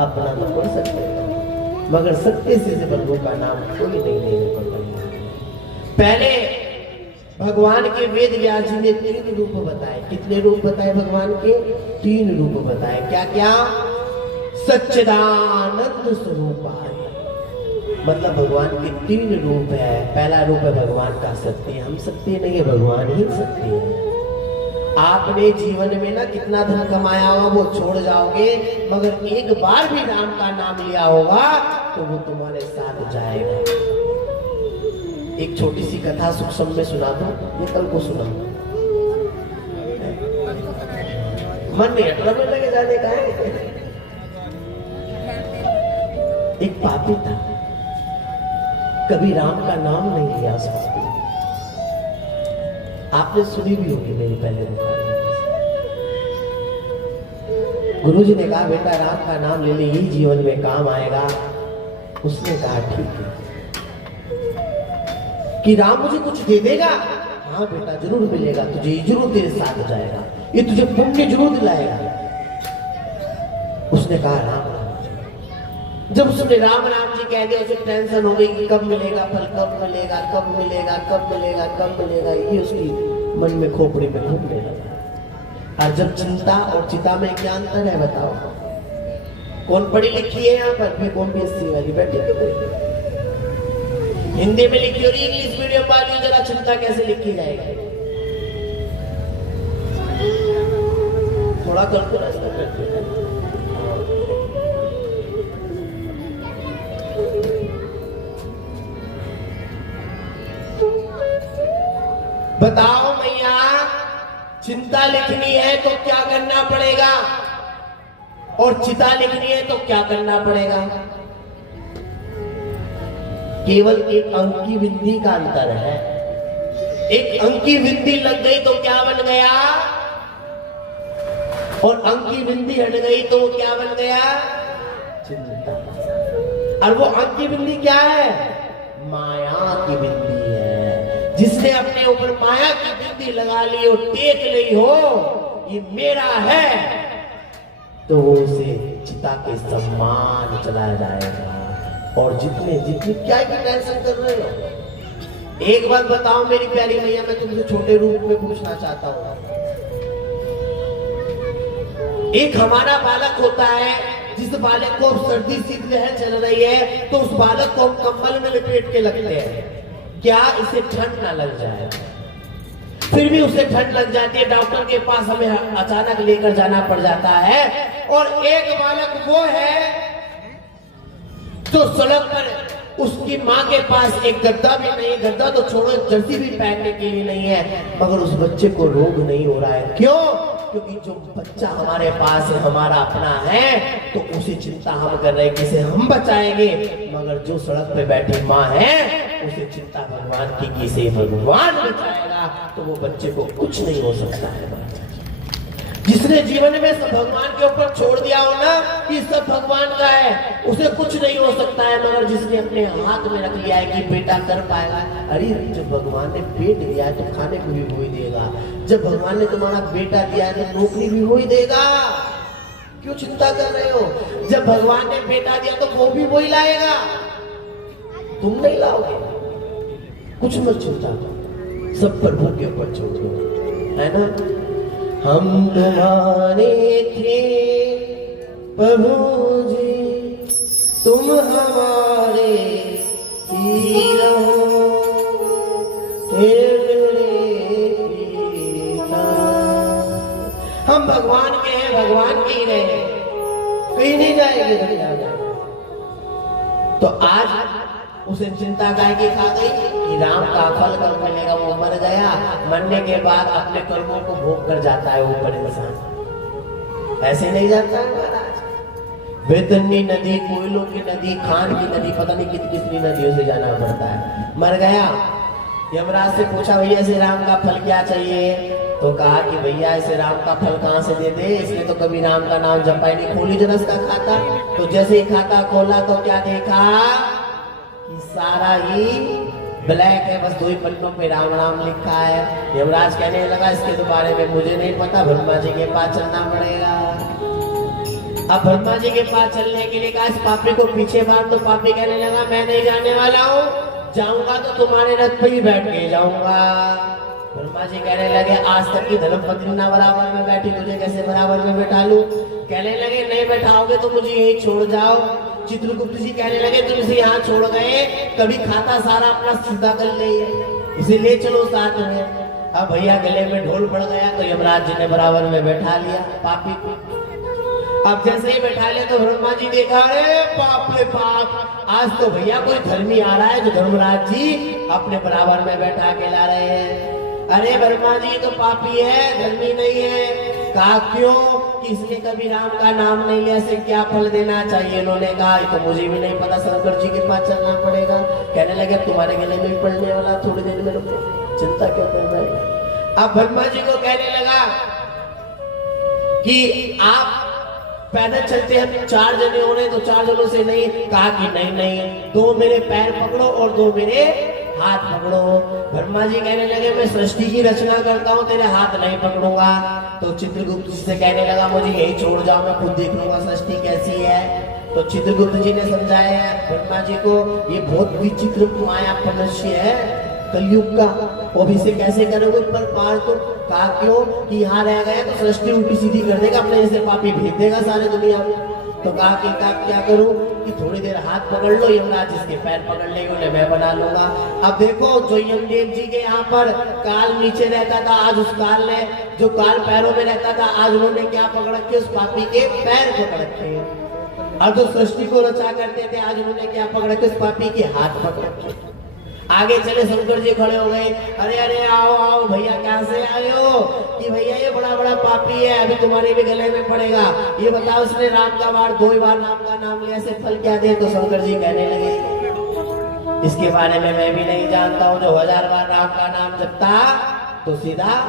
अपना तो पढ़ सकते हैं, मगर सत्य से प्रभु का नाम कोई नहीं लेने को तैयार। पहले भगवान के वेद व्यास जी ने 3 रूप बताए। कितने रूप बताए भगवान के? 3 रूप बताए। क्या क्या? सच्चिदानंद स्वरूपाय, मतलब भगवान के 3 रूप है। पहला रूप है भगवान का सत्य। हम सत्य नहीं है, भगवान ही सत्य है। आपने जीवन में ना कितना धन कमाया होगा वो छोड़ जाओगे, मगर एक बार भी राम का नाम लिया होगा तो वो तुम्हारे साथ जाएगा। एक छोटी सी कथा सूक्ष्म में सुना दो, ये कल को सुना। मन नहीं हटला में लगे जाने का है। एक पापी था, कभी राम का नाम नहीं लिया सकते। आपने सुनी भी होगी मेरी पहले गुरुजी ने कहा बेटा राम का नाम ले ले, यही जीवन में काम आएगा। उसने कहा ठीक है कि राम मुझे कुछ दे देगा। हाँ बेटा जरूर मिलेगा तुझे, जरूर तेरे साथ जाएगा, ये तुझे पुण्य जरूर दिलाएगा। उसने कहा राम जब उसने राम राम जी कह दिया, उसे टेंशन हो गई कि कब मिलेगा फल, कब मिलेगा, कब मिलेगा, कब मिलेगा, कब मिलेगा, ये उसकी मन में खोपड़ी में घूमने लगा। और जब चिंता और चिता में क्या अंतर है बताओ? कौन पढ़ी लिखी है यहाँ पर? बीकॉम-बीएससी वाली बैठी क्यों? हिंदी में लिखी और इंग्लिश मीडियम वाली जरा चिंता कैसे लिखी जाएगी? थोड़ा कल्पना करते हैं। बताओ मैया, चिंता लिखनी है तो क्या करना पड़ेगा, और चिता लिखनी है तो क्या करना पड़ेगा? केवल एक अंक की बिंदी का अंतर है। एक अंक की बिंदी लग गई तो क्या बन गया, और अंक की बिंदी हट गई तो क्या बन गया? चिंता। और वो अंक की बिंदी क्या है? माया की बिंदी है। जिसने अपने ऊपर माया की बिंदी लगा ली और टेक ली हो ये मेरा है, तो वो उसे चिता के सम्मान चला जाएगा। और जितने जितनी क्या की टेंशन कर रहे हो? एक बात बताओ मेरी प्यारी मैया, मैं तुमसे छोटे रूप में पूछना चाहता हूँ। एक हमारा बालक होता है, जिस बालक को सर्दी शीतलहर चल रही है तो उस बालक को हम कंबल में लपेट के लगते हैं, क्या इसे ठंड ना लग जाए? फिर भी उसे ठंड लग जाती है, डॉक्टर के पास हमें अचानक लेकर जाना पड़ जाता है। और एक बालक वो है जो सड़क पर, उसकी माँ के पास एक गद्दा भी नहीं है, गद्दा तो छोड़ो जर्सी भी पहनने के लिए नहीं है, मगर उस बच्चे को रोग नहीं हो रहा है। क्यों? क्योंकि जो बच्चा हमारे पास है, हमारा अपना है, तो उसी चिंता हम कर रहे हैं कि इसे हम बचाएंगे। मगर जो सड़क पे बैठी माँ है उसे चिंता भगवान की कि इसे भगवान बचाएगा, तो वो बच्चे को कुछ नहीं हो सकता है। जिसने जीवन में सब भगवान के ऊपर छोड़ दिया हो ना कि सब भगवान का है, उसे कुछ नहीं हो सकता है। मगर जिसने अपने हाथ में रख लिया है कि बेटा कर पाएगा, अरे जब भगवान ने पेट दिया है तो खाने को भी वो ही देगा। जब भगवान ने तुम्हारा बेटा दिया है तो नौकरी भी वो ही देगा। क्यों चिंता कर रहे हो? जब भगवान ने बेटा दिया तो वो भी वही लाएगा, तुम नहीं लाओगे। कुछ मत चिंता करो, सब प्रभु के ऊपर छोड़ दो, है ना? हम तुम्हारे थे प्रभु जी, तुम हमारे ही रहो, हे मेरे पिता। हम भगवान के हैं, भगवान के ही रहे, कहीं नहीं जाएंगे दुनिया में। तो आज उसे चिंता काय की खा गई कि राम का फल कब मिलेगा। वो मर गया, मरने के बाद अपने कर्मों को भोग कर जाता है ऊपर इंसान, ऐसे नहीं जाता है महाराज। बेतनी नदी, कोयलों की नदी, खान की नदी, पता नहीं कितनी नदियों से जाना पड़ता है। मर गया, यमराज से पूछा भैया इसे राम का फल क्या चाहिए? तो कहा कि भैया इसे राम का फल कहाँ से दे दे, इसने तो कभी राम का नाम जपा ही नहीं। खोली जरा इसका खाता, तो जैसे ही खाता खोला तो क्या देखा कि सारा ही ब्लैक है, बस 2 ही पन्नों पे राम राम लिखा है। यमराज कहने लगा इसके तो बारे में मुझे नहीं पता, ब्रह्मा जी के पास चलना पड़ेगा। अब ब्रह्मा जी के पास चलने के लिए कहा इस पापी को पीछे बांध दो। पापी कहने लगा मैं नहीं जाने वाला हूँ, जाऊंगा तो तुम्हारे रथ पे ही बैठ के जाऊंगा। ब्रह्मा जी कहने लगे आज तक की धर्मपत्नी ना बराबर में बैठी, तुझे कैसे बराबर में बैठा लूं? कहने लगे नहीं बैठाओगे तो मुझे यही छोड़ जाओ। चित्रगुप्त जी कहने लगे तुम इसे यहाँ छोड़ गए, कभी खाता सारा अपना सीधा कर ले, इसे ले चलो साथ में। अब भैया गले में ढोल पड़ गया तो यमराज जी ने बराबर में बैठा लिया पापी को। अब जैसे ही बैठा लिया तो ब्रह्मा जी देखा, अरे बाप रे बाप, आज तो भैया कोई धर्मी आ रहा है जो धर्मराज जी अपने बराबर में बैठा के ला रहे हैं। अरे ब्रह्मा जी तो पापी है, धर्मी नहीं है। कहा क्यों? कि इसने कभी राम का नाम नहीं लिया, इसे क्या फल देना चाहिए? इन्होंने कहा तो मुझे भी नहीं पता, शंकर जी के पास चलना पड़ेगा। कहने लगे तुम्हारे गले में भी पड़ने वाला, थोड़ी देर में रुको, चिंता क्यों कर रहे? अब ब्रह्मा जी को कहने लगा कि आप पैदल चलते हैं, 4 जने हो रहे तो 4 जनों से नहीं। कहा कि नहीं नहीं, 2 मेरे पैर पकड़ो और 2 मेरे हाथ पकड़ो। ब्रह्मा जी कहने लगे मैं सृष्टि की रचना करता हूँ, तेरे हाथ नहीं पकड़ूंगा। तो चित्रगुप्त से कहने लगा मुझे यही छोड़ जाओ, मैं खुद देख लूंगा सृष्टि कैसी है। तो चित्रगुप्त जी ने समझाया ब्रह्मा जी को, ये बहुत विचित्र माया मनुष्य है कलयुग का, वो भी इसे कैसे करोगे पर पार? तो कहा क्यों कि यहाँ रह गया तो सृष्टि उल्टी सीधी कर देगा, अपने जैसे पापी भेज देगा सारे दुनिया में। तो कहा कि क्या करूं कि थोड़ी देर हाथ पकड़ लो, यमराज जिसके पैर पकड़ लेंगे उन्हें मैं बना लूंगा। अब देखो जो यमदेव जी के यहाँ पर काल नीचे रहता था, आज उस काल ने जो काल पैरों में रहता था, आज उन्होंने क्या पकड़ रखे? उस पापी के पैर पकड़ रखे। और जो सृष्टि को रचा करते थे, आज उन्होंने क्या पकड़ रखे? उस पापी के हाथ पकड़ रखे। आगे चले शंकर जी खड़े हो गए, अरे अरे आओ आओ भैया, क्या से आए हो? कि भैया ये बड़ा बड़ा पापी है, अभी तुम्हारे भी गले में पड़ेगा। ये बताओ उसने राम का बार 2 बार राम का नाम लिया, से फल क्या दे? तो शंकर जी कहने लगे इसके बारे में मैं भी नहीं जानता हूँ। जो 1000 बार राम का नाम जपता तो सीधा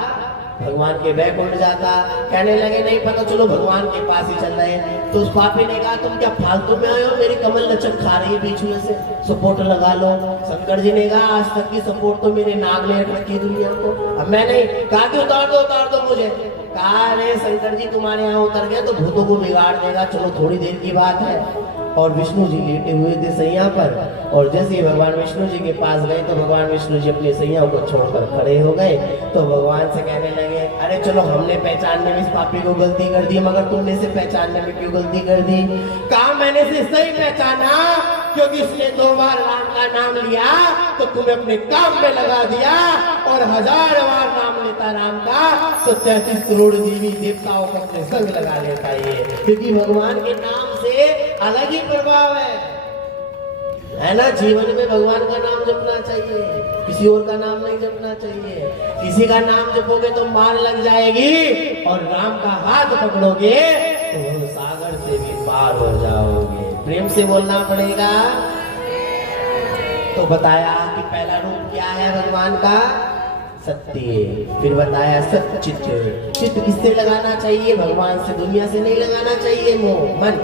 भगवान के बैकुंठ जाता। कहने लगे नहीं पता, चलो भगवान के पास ही चल रहे हैं। तो उस पापी ने कहा तुम क्या फालतू में आए हो? मेरी कमल लचक खा रही है बीच में से, सपोर्ट लगा लो। शंकर जी ने कहा आज तक की सपोर्ट तो मेरे नाग ने रखी दुनिया को, अब मैं नहीं। कहा कि उतार दो मुझे। कहा अरे शंकर जी तुम्हारे यहाँ उतर गया तो भूतों को बिगाड़ देगा, चलो थोड़ी देर की बात है। और विष्णु जी लेटे हुए थे सैया पर, और जैसे ही भगवान विष्णु जी के पास गए तो भगवान विष्णु जी अपनी सैया को छोड़कर खड़े हो गए। तो भगवान से कहने लगे अरे चलो हमने पहचानने में इस पापी को गलती कर दी, मगर तुमने से पहचानने में क्यों गलती कर दी? कहा मैंने से सही पहचाना क्योंकि इसने 2 बार राम का नाम लिया तो तुम्हें अपने काम में लगा दिया, और 1000 बार नाम लेता राम का तो 33 करोड़ देवी देवताओं को अपने संग लगा लेता है। क्योंकि भगवान के नाम से अलग ही प्रभाव है ना। जीवन में भगवान का नाम जपना चाहिए, किसी और का नाम नहीं जपना चाहिए। किसी का नाम जपोगे तो मार लग जाएगी, और राम का हाथ पकड़ोगे तो सागर से भी पार हो जाओगे। प्रेम से बोलना पड़ेगा। तो बताया कि पहला रूप क्या है भगवान का? सत्य। फिर बताया सच्चित। चित्त किससे लगाना चाहिए? भगवान से, दुनिया से नहीं लगाना चाहिए। मोह मन,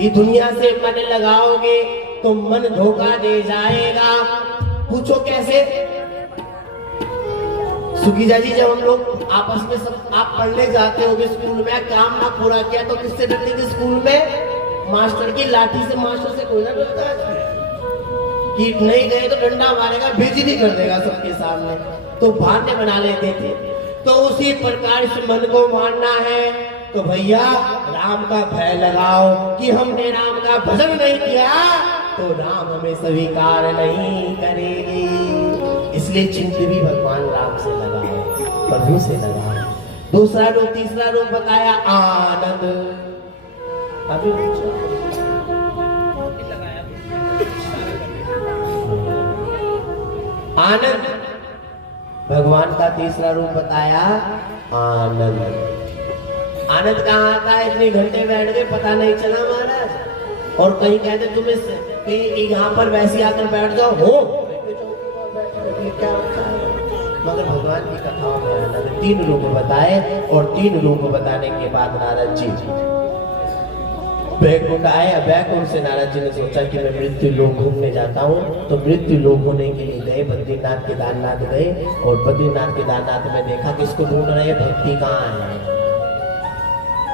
ये दुनिया से मन लगाओगे तो मन धोखा दे जाएगा। पूछो कैसे? सुखीजा जी जब हम लोग आपस में सब आप पढ़ने जाते होगे स्कूल में, काम ना पूरा किया तो किससे डरते थे स्कूल में? मास्टर की लाठी से। मास्टर से कोई ना डरता है कि नहीं गए तो डंडा मारेगा, बेइज्जती कर देगा सबके सामने, तो बहाने बना लेते थे। तो उसी प्रकार से मन को मानना है तो भैया राम का भय लगाओ कि हमने राम का भजन नहीं किया तो राम हमें स्वीकार नहीं करेगी। इसलिए चिंता भी भगवान राम से लगाओ, प्रभु से लगाओ। दूसरा रूप, तीसरा रूप बताया आनंद। अभी आनंद भगवान का तीसरा रूप बताया आनंद। आनंद कहाँ आता है? इतने घंटे बैठ गए पता नहीं चला महाराज। और कहीं कहते तुम्हें कहीं यहाँ पर वैसे आकर बैठ जाओ, हो क्या होता है? मगर भगवान की कथाओं में आनंद। 3 रूप बताए, और 3 रूप बताने के बाद नारद जी बैकुंठ आए। बैकुंठ से नारद जी ने सोचा कि मैं मृत्यु लोक घूमने जाता हूँ। तो मृत्यु लोक होने के लिए गए, बद्रीनाथ केदारनाथ गए, और बद्रीनाथ केदारनाथ में देखा कि इसको ढूंढ रहे भक्ति कहाँ है।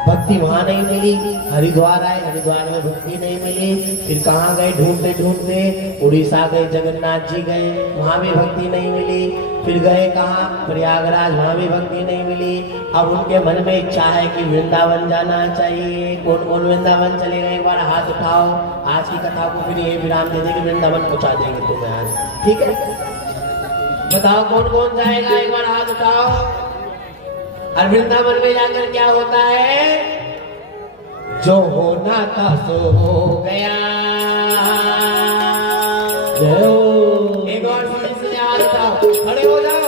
भक्ति वहां नहीं मिली। हरिद्वार आए, हरिद्वार में भक्ति नहीं मिली। फिर कहाँ गए ढूंढते ढूंढते? उड़ीसा गए, जगन्नाथ जी गए, वहां भी भक्ति नहीं मिली। फिर गए कहाँ? प्रयागराज, वहां भी भक्ति नहीं मिली। अब उनके मन में इच्छा है कि वृंदावन जाना चाहिए। कौन कौन वृंदावन चलेगा? एक बार हाथ उठाओ। आज की कथा को फिर ये विराम दे देंगे, वृंदावन पहुंचा देंगे तुम्हें आज, ठीक है? बताओ कौन कौन जाएगा? एक बार हाथ उठाओ। और वृंदावन में जाकर क्या होता है? जो होना था सो हो गया। एक और सीधे हाथ उठाओ, खड़े हो जाओ।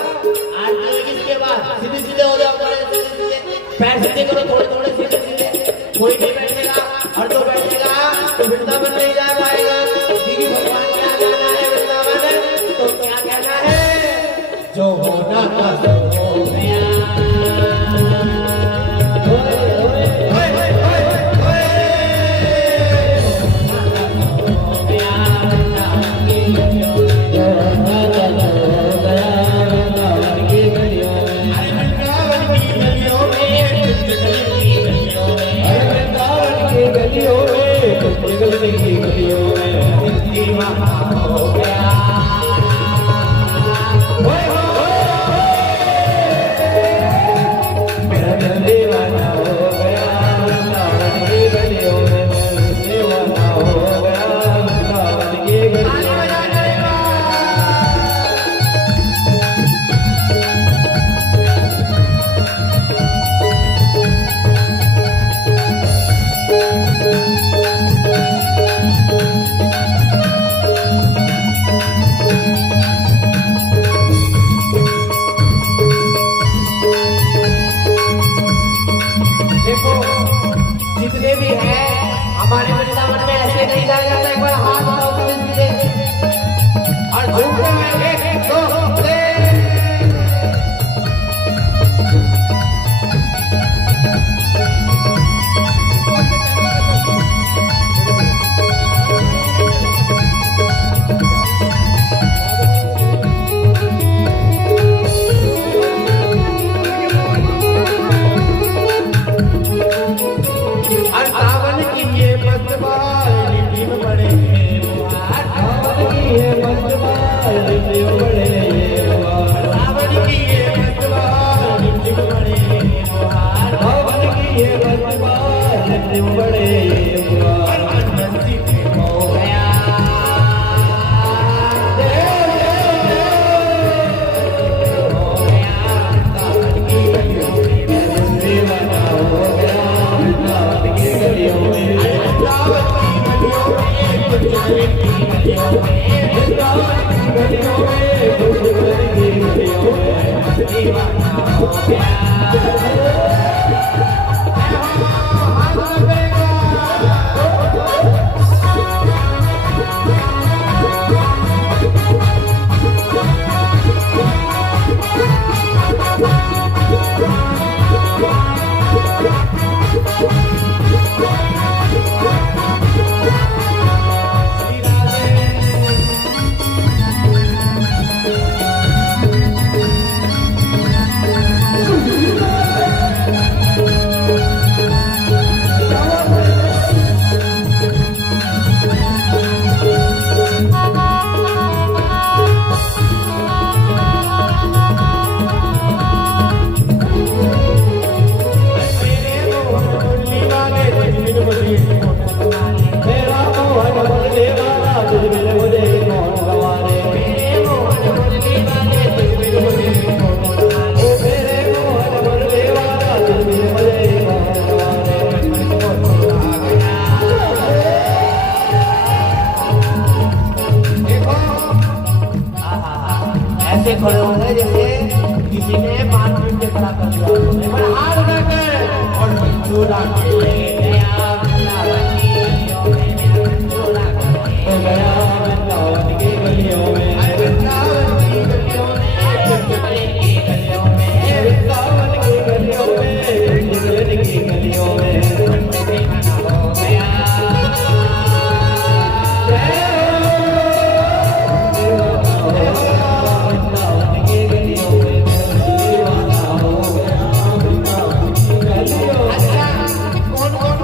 आज इसके बाद सीधे सीधे हो जाओ, पैर सीधे करो, थोड़े थोड़े सीधे सीधे। कोई नहीं बैठेगा, और तो बैठेगा तो वृंदावन नहीं जा पाएगा। क्योंकि भगवान क्या जाना है वृंदावन, तो क्या कहना है? जो होना था सो हो गया। ऐसे खड़े हो गए जैसे किसी ने 5 मिनट से खड़ा कर दिया। पर हाथ उठाकर और चूड़ा के ले गया वृंदावन की गलियों में, वृंदावन की गलियों में, वृंदावन की गलियों में, वृंदावन की गलियों में, वृंदावन की गलियों में पंडित दीवाना हो गया। कौन कौन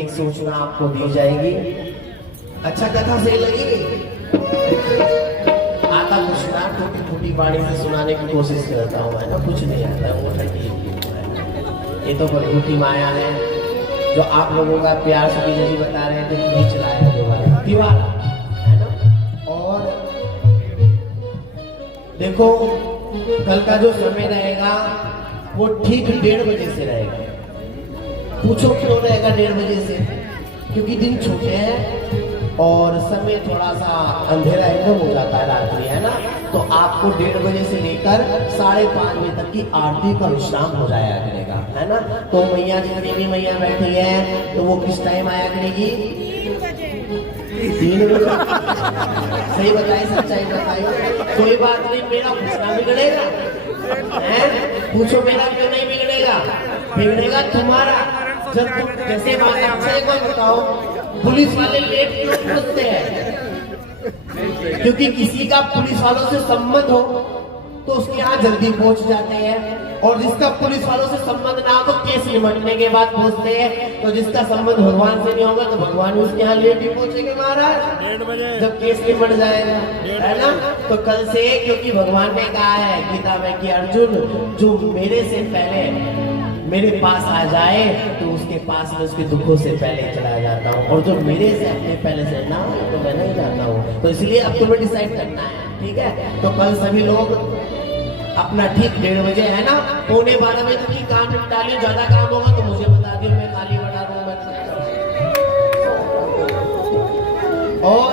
एक सूचना आपको दी जाएगी। अच्छा कथा सही लगेगी? आता कुछ ना, टूटी फूटी वाणी से सुनाने की कोशिश करता हूँ, है ना, कुछ नहीं आता वो ठंडी। ये तो बलबूटी माया है जो आप लोगों का प्यार से जी बता रहे थे कि चलाएगा दोबारा दीवार, है ना। और देखो कल का जो समय रहेगा वो ठीक 1:30 बजे से रहेगा। पूछो क्यों रहेगा 1:30 बजे से? क्योंकि दिन छोटे हैं और समय थोड़ा सा अंधेरा एकदम हो जाता है रात्रि, है ना। तो आपको 1:30 बजे से लेकर 5:30 बजे तक की आरती का विश्राम हो जाया करेगा, है ना। तो मैया जितनी भी मैया बैठी है तो वो किस टाइम आया करेगी? 3 बजे। सही बताइए, सच्चाई बताइए। कोई बात नहीं, मेरा पूछना बिगड़ेगा? पूछो मेरा क्यों नहीं बिगड़ेगा? बिगड़ेगा तुम्हारा। जब तुम जैसे बताओ पुलिस वाले लेट क्यों पहुंचते हैं? क्योंकि किसी का पुलिस वालों से संबंध हो तो उसके यहाँ जल्दी पहुंच जाते हैं, और जिसका पुलिस वालों से संबंध ना हो तो केस निपटने के बाद पहुंचते हैं। तो जिसका संबंध भगवान से नहीं होगा तो भगवान उसके यहाँ लेट ही पहुंचेंगे महाराज, 1:30 बजे जब केस निपट जाएगा, है ना। तो कल से, क्योंकि भगवान ने कहा है गीता में कि अर्जुन जो मेरे से पहले मेरे पास आ जाए तो उसके पास में उसके दुखों से पहले चला जाता हूँ, और जो मेरे से अपने पहले से ना हो तो मैं नहीं जाता हूँ। तो इसलिए अब तुम्हें डिसाइड करना है, ठीक है। तो कल सभी लोग अपना ठीक 1:30 बजे, है ना, 11:15 बजे तक की काम निपटा लियो। ज्यादा काम होगा तो मुझे बता दियो, मैं खाली बना दूंगा। और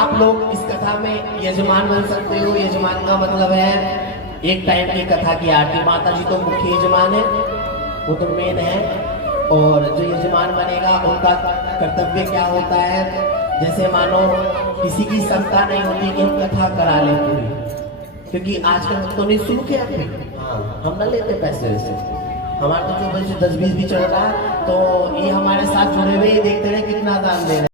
आप लोग इस कथा में यजमान बन सकते हो। यजमान का मतलब है एक टाइम की कथा की आरती। माता जी तो मुख्य यजमान है, वो तो मेन है। और जो यजमान बनेगा उनका कर्तव्य क्या होता है? जैसे मानो किसी की क्षमता नहीं होती कि हम कथा करा लें पूरी, क्योंकि आजकल तो नहीं सुन के आते। हाँ, हम ना लेते पैसे वैसे, हमारे तो जो 10-20 भी चल रहा है तो ये हमारे साथ जुड़े हुए देखते रहे कितना दान दे रहे हैं।